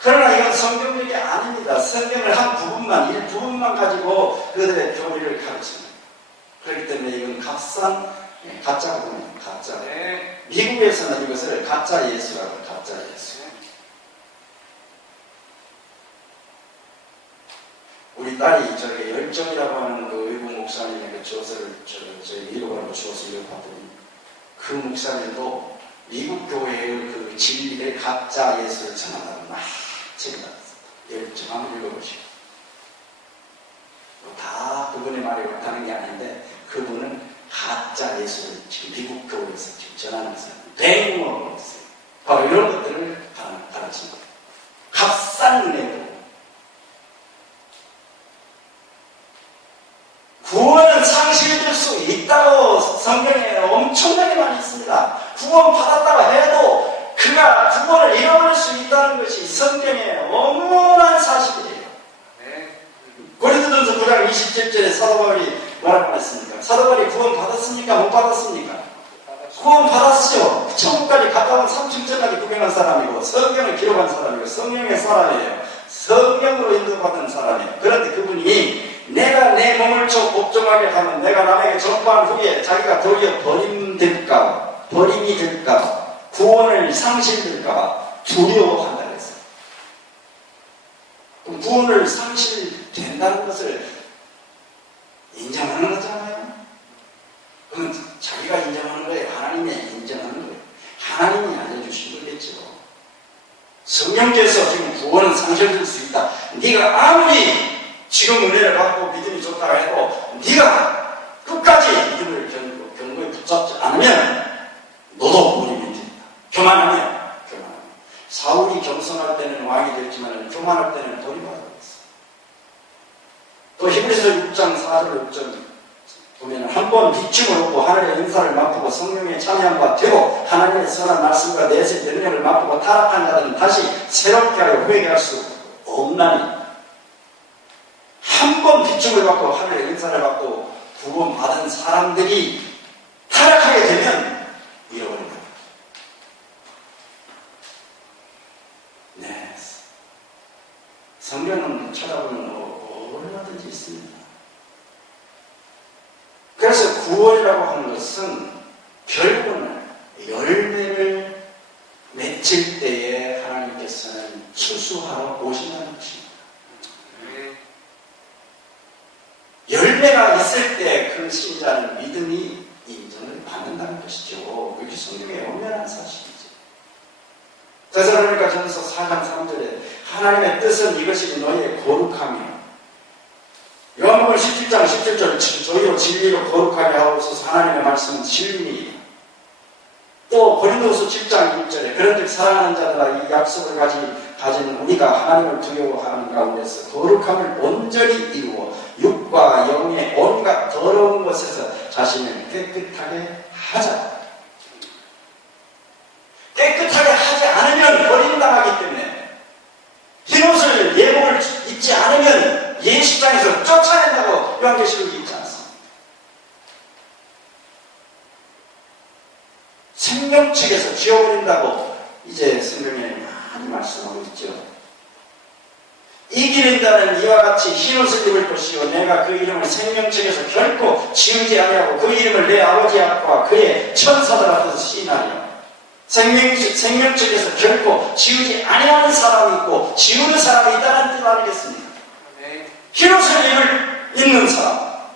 그러나 이건 성경적이 아닙니다. 성경을 한 부분만, 일부분만 가지고 그들의 교리를 가르칩니다. 그렇기 때문에 이건 값싼, 가짜 부분입니다. 가짜. 미국에서는 이것을 가짜 예수라고 해요. 가짜 예수. 우리 딸이 저렇게 열정이라고 하는 그 외국 목사님의 그 저서를 저희 읽어보라고 주어서 읽어봤더니 그 목사님도 미국 교회의 그 진리를 가짜 예수를 전한다고 막 책을 받았습니다. 열정 한번 읽어보시고. 다 그분의 말이 옳다는 게 아닌데 그분은 가짜 예수를 지금 미국 교회에서 지금 전하면서 대응으로 있어요. 바로 이런 것들을 가르친 거예요. 값싼 은혜로. 구원은 상실될 수 있다고 성경에 엄청나게 많이 있습니다. 구원 받았다고 해도 그가 구원을 잃어버릴 수 있다는 것이 성경에 엄연한 사실이에요. 고린도전서 9장 27절에 사도 바울이 뭐라고 했습니까? 사도 바울이 구원 받았습니까? 못 받았습니까? 구원 받았죠. 천국까지 가까운 3층까지 구경한 사람이고 성경을 기록한 사람이고 성령의 사람이에요. 성령으로 인도받은 사람이에요. 그런데 그분이 내가 내 몸을 복종하게 하면 내가 남에게 전파한 후에 자기가 도리어 버림이 될까 구원을 상실될까 두려워한다 그랬어요. 구원을 상실된다는 것을 인정하는 거잖아요. 그러면 자기가 인정하는 거예요? 하나님이 인정하는 거예요? 하나님이 알려주신 거겠죠. 성령께서 지금 구원은 상실될 수 있다. 네가 아무리 지금 은혜를 받고 믿음이 좋다고 해도 네가 끝까지 믿음을 견고히 붙잡지 않으면 너도 무림이 된다. 교만하면. 사울이 겸손할 때는 왕이 됐지만 교만할 때는 버림받았어. 또 히브리서 6장 4절 6절 보면 한번 비춤을 얻고 하늘의 은사를 맛보고 성령의 참여함과 되고 하나님의 선한 말씀과 내세 능력을 맛보고 타락한 자들은 다시 새롭게 하여 회개할 수 없나니. 한 번 비춤을 받고 하늘의 은사를 받고 구원받은 사람들이 타락하게 되면 잃어버린다. 성경은 찾아보면 얼마든지 있습니다. 그래서 구원이라고 하는 것은 결국은 열매를 맺힐 때에 하나님께서는 추수하러 오신다는 것입니다. 열매가 있을 때 그 신자는 믿음이 인정을 받는다는 것이죠. 그게 성경의 엄연한 사실이죠. 데살로니가 전서 4장 3절에 하나님의 뜻은 이것이 너희의 거룩함이요. 요한복음 17장 17절 저희로 진리로 거룩하게 하옵소서. 하나님의 말씀은 진리이다. 또 고린도후서 7장 1절에 그런즉 사랑하는 자들아 이 약속을 가진 우리가 하나님을 두려워하는 가운데서 거룩함을 온전히 이루어 육과 영의 온갖 더러운 것에서 자신을 깨끗하게 하자. 깨끗하게 하지 않으면 버림당하기 때문에 흰옷을 예복을 입지 않으면 예식장에서 쫓아낸다고 요한계시록이 있지 않습니까? 생명책에서 지워버린다고 이제 성경에 많이 말씀하고 있죠. 이기는 자는 이와 같이 흰옷을 입을 것이요 내가 그 이름을 생명책에서 결코 지우지 아니하고 그 이름을 내 아버지 앞과 그의 천사들 앞에서 시인하리라. 생명책에서 결코 지우지 아니하는 사람이 있고 지우는 사람이 있다는 뜻 아니겠습니까? 흰옷을 입는 사람,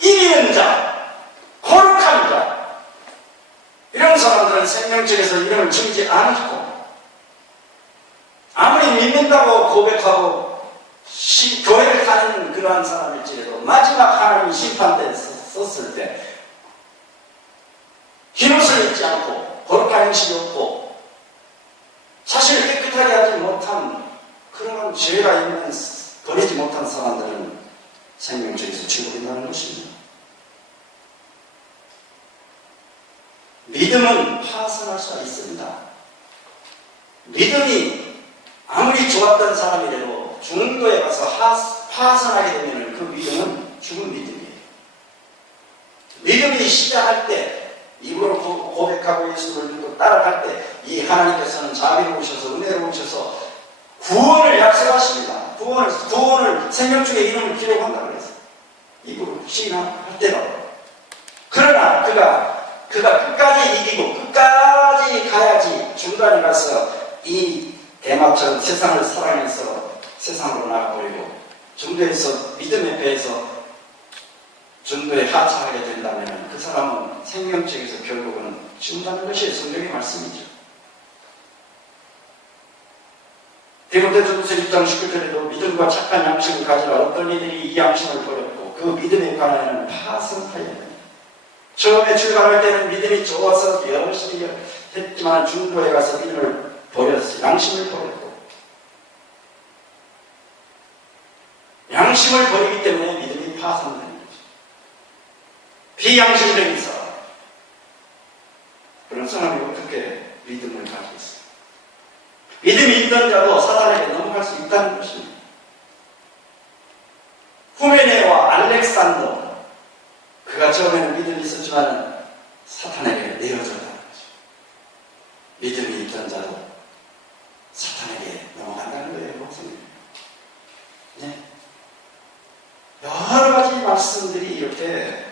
이기는 자, 거룩한 자, 이런 사람들은 생명책에서 이름을 지우지 않고 아무리 믿는다고 고백하고 교회를 가는 그러한 사람일지라도 마지막 하나님이 심판대에 섰을 때 흰옷을 입지 않고 거룩한 행실이 없고 자신을 깨끗하게 하지 못한 그런 죄가 있는 버리지 못한 사람들은 생명책에서 지워진다는 것입니다. 믿음은 파산할 수가 있습니다. 믿음이 아무리 좋았던 사람이라도 중도에 가서 파산하게 되면 그 믿음은 죽은 믿음이에요. 믿음이 시작할 때 입으로 고백하고 예수를 믿고 따라갈 때 이 하나님께서는 자비로우셔서 은혜로우셔서 구원을 약속하십니다. 구원을 생명중에 이름을 기록한다고 그랬어요. 입으로 시인할 때라도. 그러나 그가 끝까지 이기고 끝까지 가야지 중간에 가서 이 대마처럼 세상을 사랑해서 세상으로 나가버리고 중도에서 믿음의 배에서 중도에 하차하게 된다면 그 사람은 생명책에서 결국은 죽는다는 것이 성경의 말씀이죠. 디모데전서 1장 19절에도 믿음과 착한 양심을 가지라. 어떤 이들이 이 양심을 버렸고 그 믿음에 관하여는 파선하여야 합니다. 처음에 출발할 때는 믿음이 좋아서 열심히 했지만 중도에 가서 믿음을 버렸어요. 양심을 버렸고 양심을 버리기 때문에 믿음이 파산되는 거죠. 비양심적인 사람, 그런 사람이 어떻게 믿음을 가지고 있어요? 믿음이 있던 자도 사단에게 넘어갈 수 있다는 것입니다. 후메네와 알렉산더, 그가 처음에는 믿음이 있었지만 사탄에게 내어졌다는 거죠. 믿음이 있던 자도 사탄에게 넘어간다는 거예요. 목사님. 네. 여러 가지 말씀들이 이렇게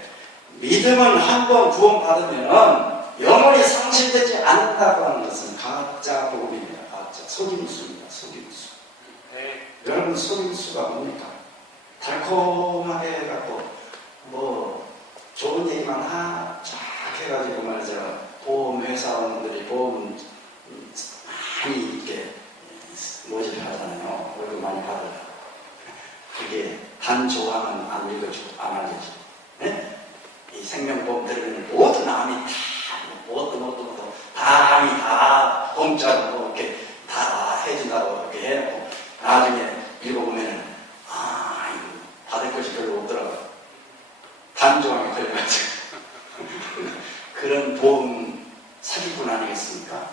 믿음은 한번 구원받으면 영원히 상실되지 않는다고 하는 것은 가짜 복음입니다. 가짜 속임수입니다. 속임수. 네. 여러분 속임수가 뭡니까? 달콤하게 해갖고 뭐 좋은 얘기만 쫙 해가지고 말이죠. 보험회사원들이 보험 많이 이렇게 모집하잖아요. 월급 많이 받아요. 그게 단 조항은 안 읽어주고 안 알려주고, 네? 이 생명보험 들으면 모든 암이 다 뭣도 암이 다 공짜로 이렇게 다 해준다고 이렇게 해놓고 나중에 읽어보면은 이거 받을 것이 별로 없더라고요. 단 조항에 걸려가지고 그런 보험 사기꾼 아니겠습니까?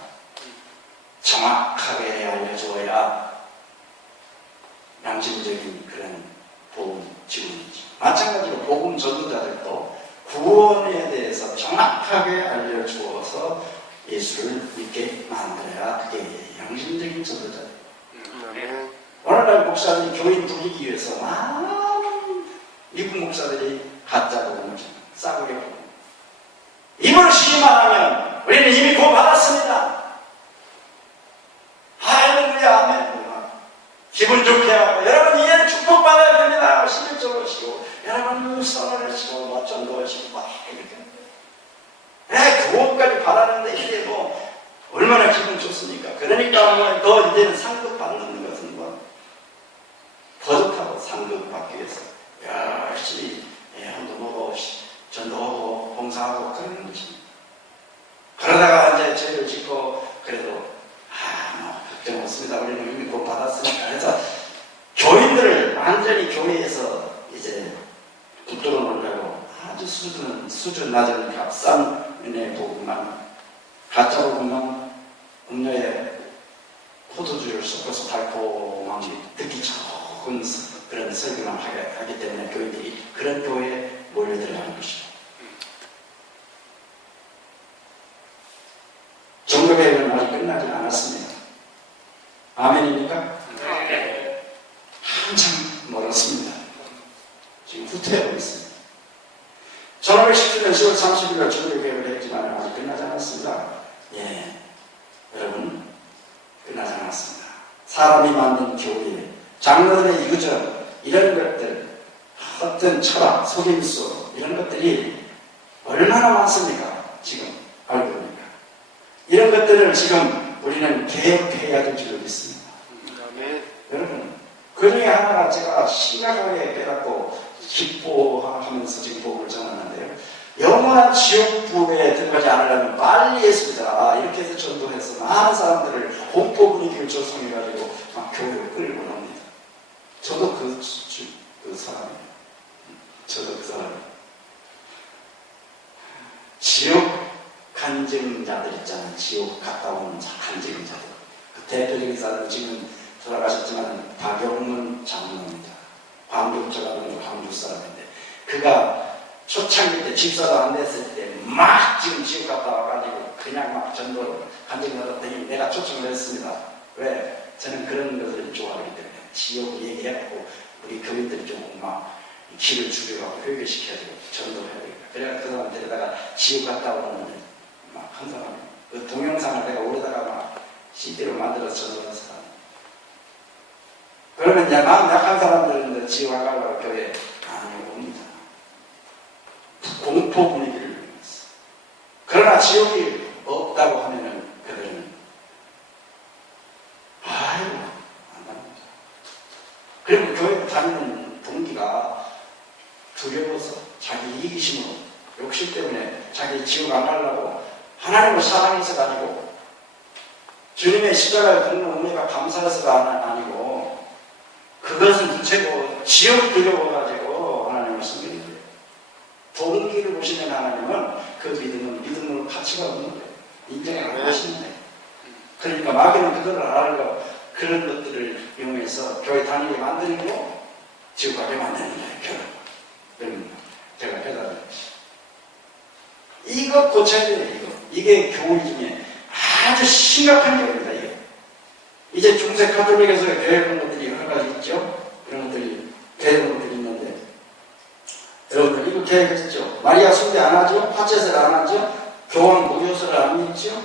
정확하게 알려줘야 양심적인 그런 보험 지원이죠. 마찬가지로 복음 전도자들도 구원에 대해서 정확하게 알려주어서 예수를 믿게 만들어야 그게 양심적인 전도자들. 교인 부리기 위해서 많은 미국 목사들이 가짜 복음을 싸구려 복음. 이걸 시기만 하면 우리는 이미 구원 받았습니다. 할렐루야, 아멘. 기분 좋게 하고, 여러분 이제는 축복받아야 됩니다. 11조를 치고, 여러분 선언을 치고, 뭐 전도를 치고, 막 이렇게. 그것까지 바라는데 이게 뭐 얼마나 기분 좋습니까? 그러니까 뭐 더 이제는 상급 받는 것은 뭐 더 좋다고, 상급 받기 위해서 열심히 헌금하고 전도하고 봉사하고 그러는 것입니다. 그러다가 이제 죄를 짓고 그래도 뭐 걱정 없습니다. 우리는 이미 곧 받았으니까. 그래서 교인들을 완전히 교회에서 이제 붙들어 놓으려고 아주 수준 낮은 값싼 은혜의 복음만, 가짜 복음만 음료에 포도주를 섞어서 달콤한 듣기 좋은 그런 설교만 하기 때문에 교인들이 그런 교회에 몰려들어가는 것이죠. 종교개혁은 아직 끝나지 않았습니다. 아멘입니까? 네. 한참 멀었습니다. 지금 후퇴하고 있습니다. 1517년 10월 30일 종교개혁을 했지만 아직 끝나지 않았습니다. 여러분, 끝나지 않았습니다. 사람이 만든 교회, 장로들의 유전, 이런 것들, 어떤 철학, 속임수, 이런 것들이 얼마나 많습니까? 지금 알고 보니까. 이런 것들을 지금 우리는 개혁해야 될 줄 믿습니다. 여러분, 그 중에 하나가 제가 심각하게 깨닫고 기뻐하면서 지금 복음을 전하는데요. 영원한 지옥불에 들어가지 않으려면 빨리 예수 믿어라. 이렇게 해서 전도해서 많은 사람들을 공포 분위기를 조성해가지고 막 교회를 끌고 납니다. 저도 그 사람이에요. 저도 그 사람이에요. 지옥 간증자들 있잖아요. 지옥 갔다 온 간증자들. 그 대표적인 사람은 지금 돌아가셨지만 박영문 장로입니다. 광주, 제가 광주 사람인데, 그가 초창기 때 집사도 안 됐을 때 막 지금 지옥 갔다 와가지고 그냥 막 전도를 간증받았더니 내가 초청을 했습니다. 왜? 저는 그런 것을 좋아하기 때문에 지옥 얘기해갖고 우리 교인들이 좀 막 길을 죽여가고 회개시켜주고 전도해야 되겠다. 그래서 그 사람 데려다가 지옥 갔다 오는 막 한 사람이, 그 동영상을 내가 오래다가 막 CD로 만들어서 전도한 사람. 그러면 이제 마음 약한 사람들은 지옥 안 가려고 교회에 안 옵니다. 공포 분위기를 누리면서. 그러나 지옥이 없다고 하면은 그들은 안 합니다. 그리고 교회 다니는 동기가 두려워서 자기 이기심으로, 욕심 때문에 자기 지옥 안 가려고 하나님을 사랑해서 다니고 주님의 십자가의 공로 은혜가 감사해서가 아니고 그것은 부채고 지옥 두려워가지고 하나님을 섬기는 거예요. 동기를 보시면 하나님은 그 믿음으로 가치가 없는 거예요. 인정을 안 하시는 거예요. 그러니까 마귀는 그거를 알고 그런 것들을 이용해서 교회 다니게 만들고 지옥 가게 만드는 거예요. 결국 제가 깨달았어요. 이거 고쳐야 돼요. 이게 교회 중에 아주 심각한 일입니다. 이게. 이제 중세 카톨릭에서 교회하는 것들이 여러 가지 있죠. 그런 것들이 교회하는 것들이 있는데, 여러분들 이거 계획했죠. 마리아 숭배 안 하죠. 화채설 안 하죠. 교황 무교서를 안 믿죠.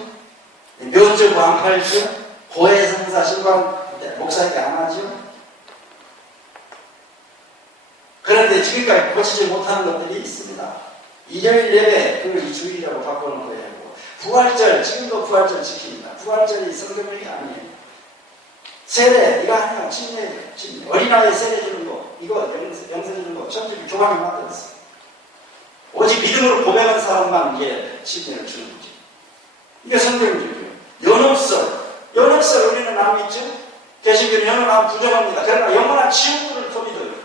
면죄부 안 팔죠. 고해 성사 신방 목사에게 안 하죠. 그런데 지금까지 고치지 못하는 것들이 있습니다. 일요일 예배, 그걸 주일이라고 바꿔놓은 거예요. 부활절, 지금도 부활절 지킵니다. 부활절이 성경이 아니에요. 세례, 이거 아니야. 침례. 어린아이 세례 주는 거, 이거 영세 주는 거, 천주교 교황이 만들었어요. 오직 믿음으로 고백한 사람만 이게 침례를 주는 거지. 이게 성경이에요. 연합설 우리는 안 믿죠? 개신교는 연합 부정합니다. 그러나 영원한 지옥을 더 믿어요.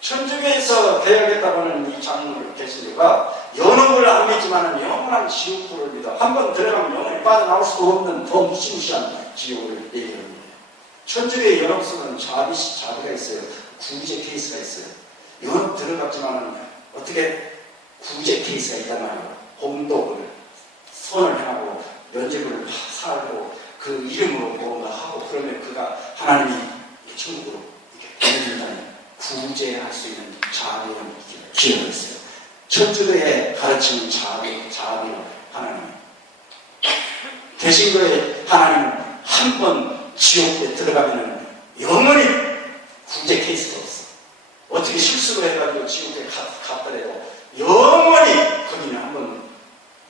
천주교에서 개혁했다고는 이 장로를 개신교가 연합을 안 믿지만 영원한 지옥불을 믿어. 한번 들어가면 영원히 빠져나올 수도 없는 더 무시무시한 지옥을 얘기합니다. 천주교의 연합설은 자비가 있어요. 구제 케이스가 있어요. 연합 들어갔지만 어떻게 구제 케이스가 있단 말이에요. 공덕을 선을 행하고 면죄부를 살고 그 이름으로 뭔가 하고 그러면 그가 하나님이 천국으로 구제할 수 있는 자비를 기여했어요. 천주교의 가르치는 자비로 하나님. 개신교의 하나님은 한 번 지옥에 들어가면 영원히 구제 케이스가 없어. 어떻게 실수로 해가지고 지옥에 갔더라도 영원히 거기는 한 번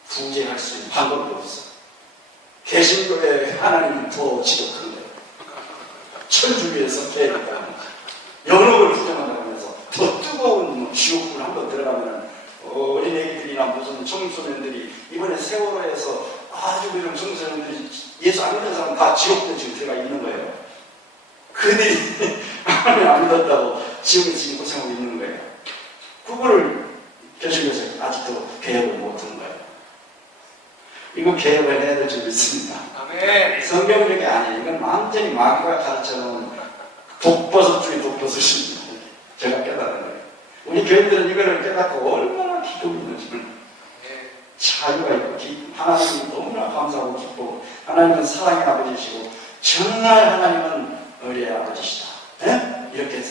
구제할 수 있는 방법이 없어. 개신교의 하나님은 더 지독한 거예요. 천주교에서 배니까 연옥을 부정한다고 하면서 더 뜨거운 지옥불 한번 들어가면 어린애기들이나 무슨 청소년들이 이번에 세월호에서 아주 그런 청소년들이 예수 안 믿는 사람 다 지옥도 지금 들어가 있는 거예요. 그들이 하나님 안 믿었다고 지옥에 지금 고생하고 있는 거예요. 그거를 교실에서 아직도 개혁을 못한 거예요. 이거 개혁을 해야 될 줄 믿습니다. 성경적이 아니에요. 이건 완전히 마귀가 가르쳐놓은 독버섯 중에 독버섯입니다. 제가 깨달은 거예요. 우리 교인들은 이거를 깨닫고 얼마나 기쁨이 있는지 자유가 있고 하나님이 너무나 감사하고 기쁘고 하나님은 사랑의 아버지시고 정말 하나님은 의리의 아버지시다. 네? 이렇게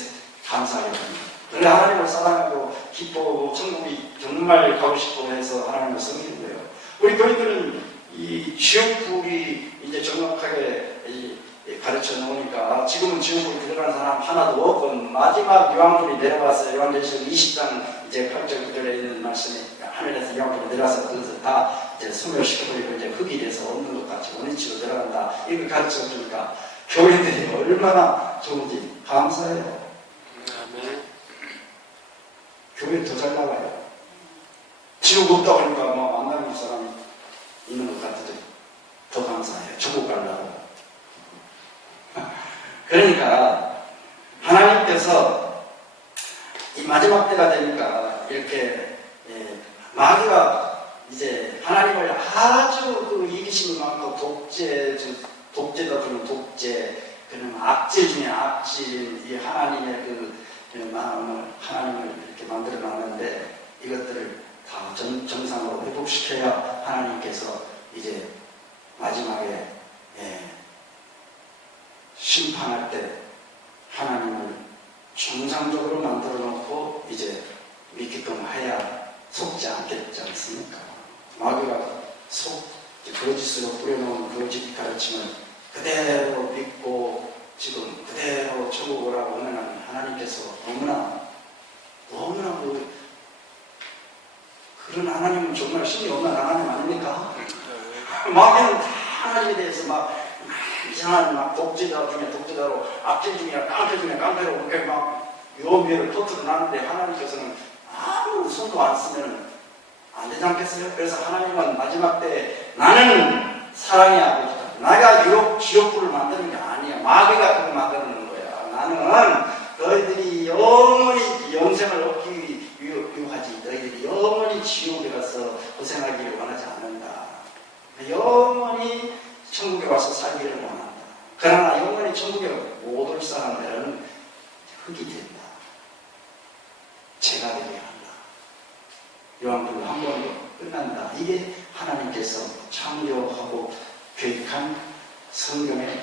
감사하게 됩니다. 그래 하나님을 사랑하고 기뻐하고 천국이 정말 가고 싶어 해서 하나님을 섬기는 거예요. 우리 교인들은 이 지옥불이 이제 정확하게 가르쳐 놓으니까 지금은 지옥불 들어가는 사람 하나도 없고 마지막 유황불이 내려왔어요. 요한계시록 20장 이제 8절 9절에 있는 말씀에 하늘에서 유황불이 내려와서 그것을 다 이제 소멸시켜버리고 이제 흙이 돼서 없는 것 같이 원위치로 들어간다. 이걸 가르쳐 주니까 교인들이 얼마나 좋은지 감사해요. 교회 더 잘 나가요. 지옥 없다고 하니까 막 만나는 사람이 있는 것 같아도 더 감사해요. 천국 가려고. 그러니까 하나님께서 이 마지막 때가 되니까 이렇게 마귀가 이제 하나님을 아주 그 이기심이 많고 독재다 그런 독재, 그런 악재 중에 악질, 이 하나님의 그 마음을 하나님을 이렇게 만들어 놨는데 이것들을 다 정상으로 회복시켜야 하나님께서 이제 마지막에 심판할 때 하나님을 정상적으로 만들어 놓고 이제 믿기끔 해야 속지 않겠지 않습니까? 마귀가 거짓으로 뿌려놓은 거짓 가르침을 그대로 믿고 지금 그대로 천국 오라고 하면 하나님께서 너무나 그런 하나님은 정말 신이 없는 하나님 아닙니까? 마귀는 다 하나님에 대해서 막 이상한 막 독재자 중에 독재자로 악질 중에 깡패 중에 깡패로 그렇게 막 요미를 터뜨려 놨는데 하나님께서는 아무 손도 안 쓰면 안 되지 않겠어요? 그래서 하나님은 마지막 때 나는 사랑의 아버지다. 내가 지옥불을 만드는 게 아니야. 마귀가 그걸 만드는 거야. 나는 너희들이 영원히 영생을 얻기 유하지. 너희들이 영원히 지옥에 가서 고생하기를 원하지 않는다. 영원히 천국에 와서 살기를 원한다. 그러나 영원히 천국에 못 올 사람들은 흙이 된다. 제가 되게 한다. 요한복음 한 번으로 끝난다. 이게 하나님께서 창조하고 계획한 성경의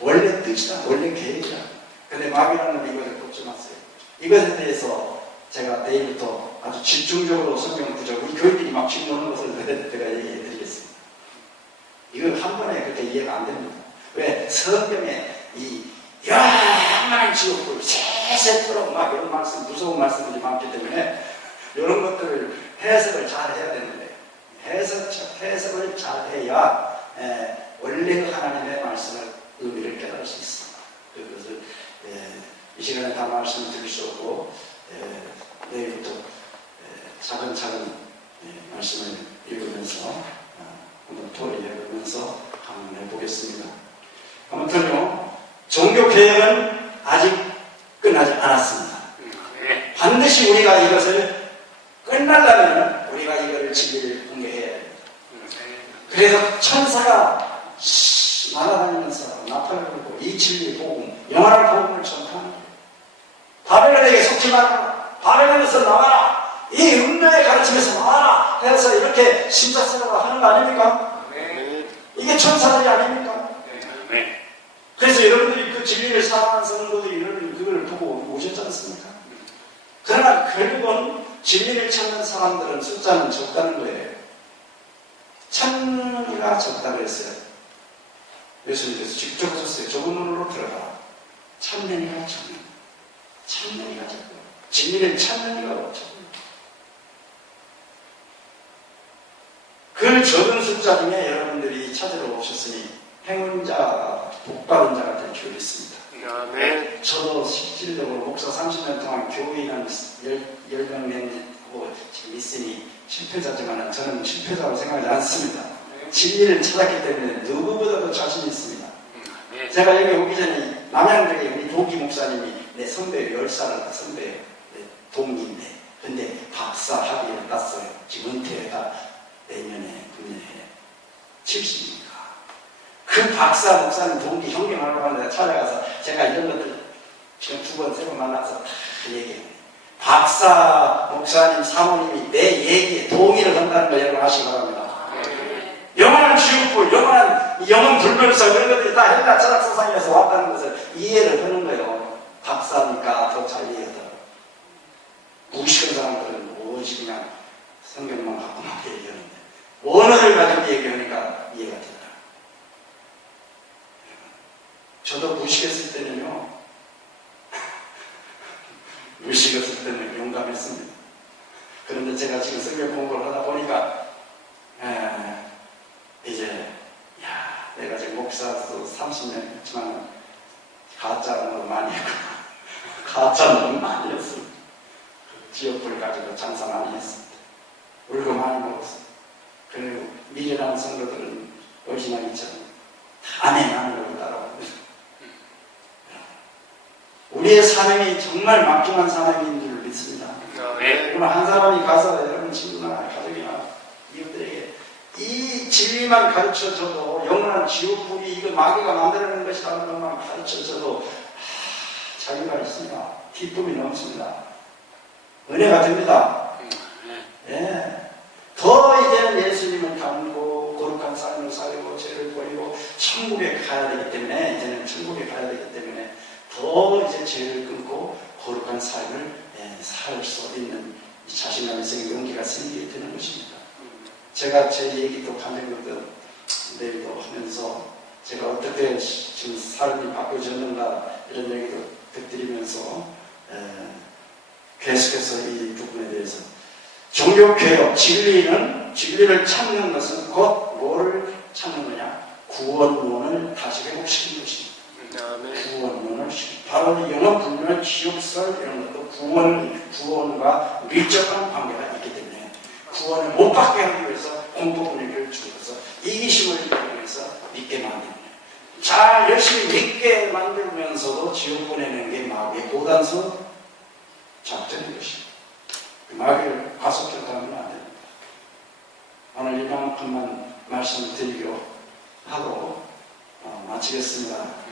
원래 뜻이다. 원래 계획이다. 근데 마귀라는 놈이 이것을 꼽지 마세요. 이것에 대해서 제가 내일부터 아주 집중적으로 성경 구절, 우리 교인들이 막 지금 오는 것을 제가 얘기해 드리겠습니다. 이건 한 번에 그렇게 이해가 안 됩니다. 왜? 성경에 영원한 지옥불 세세토록 막 이런 말씀, 무서운 말씀들이 많기 때문에 이런 것들을 해석을 잘 해야 되는데 해석을 잘 해야 원래 그 하나님의 말씀을 의미를 깨달을 수 있습니다. 그것을 이 시간에 다 말씀을 드릴 수 없고 내일부터 차근차근 말씀을 읽으면서 한번 토의해보면서 한번 해보겠습니다. 아무튼요, 종교개혁은 아직 끝나지 않았습니다. 반드시 우리가 이것을 끝나려면 우리가 이거를 진리를 공개해야 됩니다. 그래서 천사가 날아다니면서 나팔을 불고 이 진리 복음, 영원한 복음을 전파하는 거예요. 바벨론에게 속지 말아라. 바벨론에서 나와라. 이 운명의 가르침에서 나와라. 해서 이렇게 심사스러워 하는 거 아닙니까? 이게 천사들이 아닙니까? 그래서 여러분들이 그 그 진리를 사랑하는 성도들이 그걸 보고 오셨지 않습니까? 그러나 결국은 진리를 찾는 사람들은 숫자는 적다는 거예요. 1000명이가 적다고 했어요. 예수님께서 직접 하셨어요. 좁은 문으로 들어가라. 1000명이가 적다. 1000명이가 적다. 진리를 찾는 이가 없죠. 그 적은 숫자 중에 여러분들이 찾으러 오셨으니 행운자, 복받은 자가 될 줄 믿습니다. 네. 저도 실질적으로 목사 30년 동안 교회는 10명 내고 지금 있으니 실패자지만 저는 실패자로 생각하지 않습니다. 진리를 찾았기 때문에 누구보다도 자신 있습니다. 제가 여기 오기 전에 남양주에 우리 동기 목사님이 내 선배예요. 10살을 선배예요. 동기인데 근데 박사 학위를 땄어요. 지금 은퇴가 내년에 국내에 70입니다. 그 박사 목사님 동기 형님하고 하는데 찾아가서 제가 이런 것들 지금 2번, 3번 만나서 다 얘기해요. 박사 목사님 사모님이 내 얘기에 동의를 한다는 거 여러분 아시기 바랍니다. 영혼을 지우고 영혼 불변사 이런 것들이 다 헬라 철학사상에서 왔다는 것을 이해를 하는 거예요. 박사니까 더 잘 이해하더라고요. 무식한 사람들은 오직 그냥 성경만 갖고 막 얘기하는데 언어를 가지고 얘기하니까 이해가 되더라고요. 저도 무식했을 때는요. 무식했을 때는 용감했습니다. 그런데 제가 지금 성경 공부를 하다 보니까 이제 내가 지금 목사도 30년 했지만 가짜는 너무 많이 했구나. 가짜는 너무 많이 했습니다. 지역불 가지고 장사 많이 했습니다. 울고 많이 먹었습니다. 그리고 미련한 성도들은 어지간히처럼 아멘 하는 걸 따라옵니다. 우리의 사명이 정말 막중한 사명인 줄 믿습니다. 그러면 한 사람이 가서 여러분 친구나 가족이나 이웃들에게 이 진리만 가르쳐줘도 영원한 지옥불이 이거 마귀가 만들어낸 것이라는 것만 가르쳐줘도 자유가 있습니다. 기쁨이 넘칩니다. 은혜가 됩니다. 예. 더 이제는 예수님을 닮고 거룩한 삶을 살고 죄를 버리고 천국에 가야 되기 때문에 이제는 천국에 가야 되기 때문에 더 이제 죄를 끊고 거룩한 삶을 살 수 있는 자신감이 생기고 용기가 생기게 되는 것입니다. 제가 제 얘기도 가정도 내일도 하면서 제가 어떻게 지금 삶이 바뀌어졌는가 이런 얘기도 드리면서 계속해서 이 부분에 대해서 종교개혁, 진리를 찾는 것은 곧 뭐를 찾는 거냐? 구원론을 다시 회복시키는 것입니다. 구원론을 바로 영원불멸, 지옥설 이런 것도 구원과 밀접한 관계가 있기 때문에 구원을 못 받게 하기 위해서 공포 분위기를 주어서 이기심을 이용해서 믿게 만드는 거예요. 잘 열심히 믿게 만들면서도 지옥 보내는 게 마귀의 고단서 작전인 것입니다. 마귀를 가속적하면 안 됩니다. 오늘 이만큼만 말씀드리고 하고 마치겠습니다.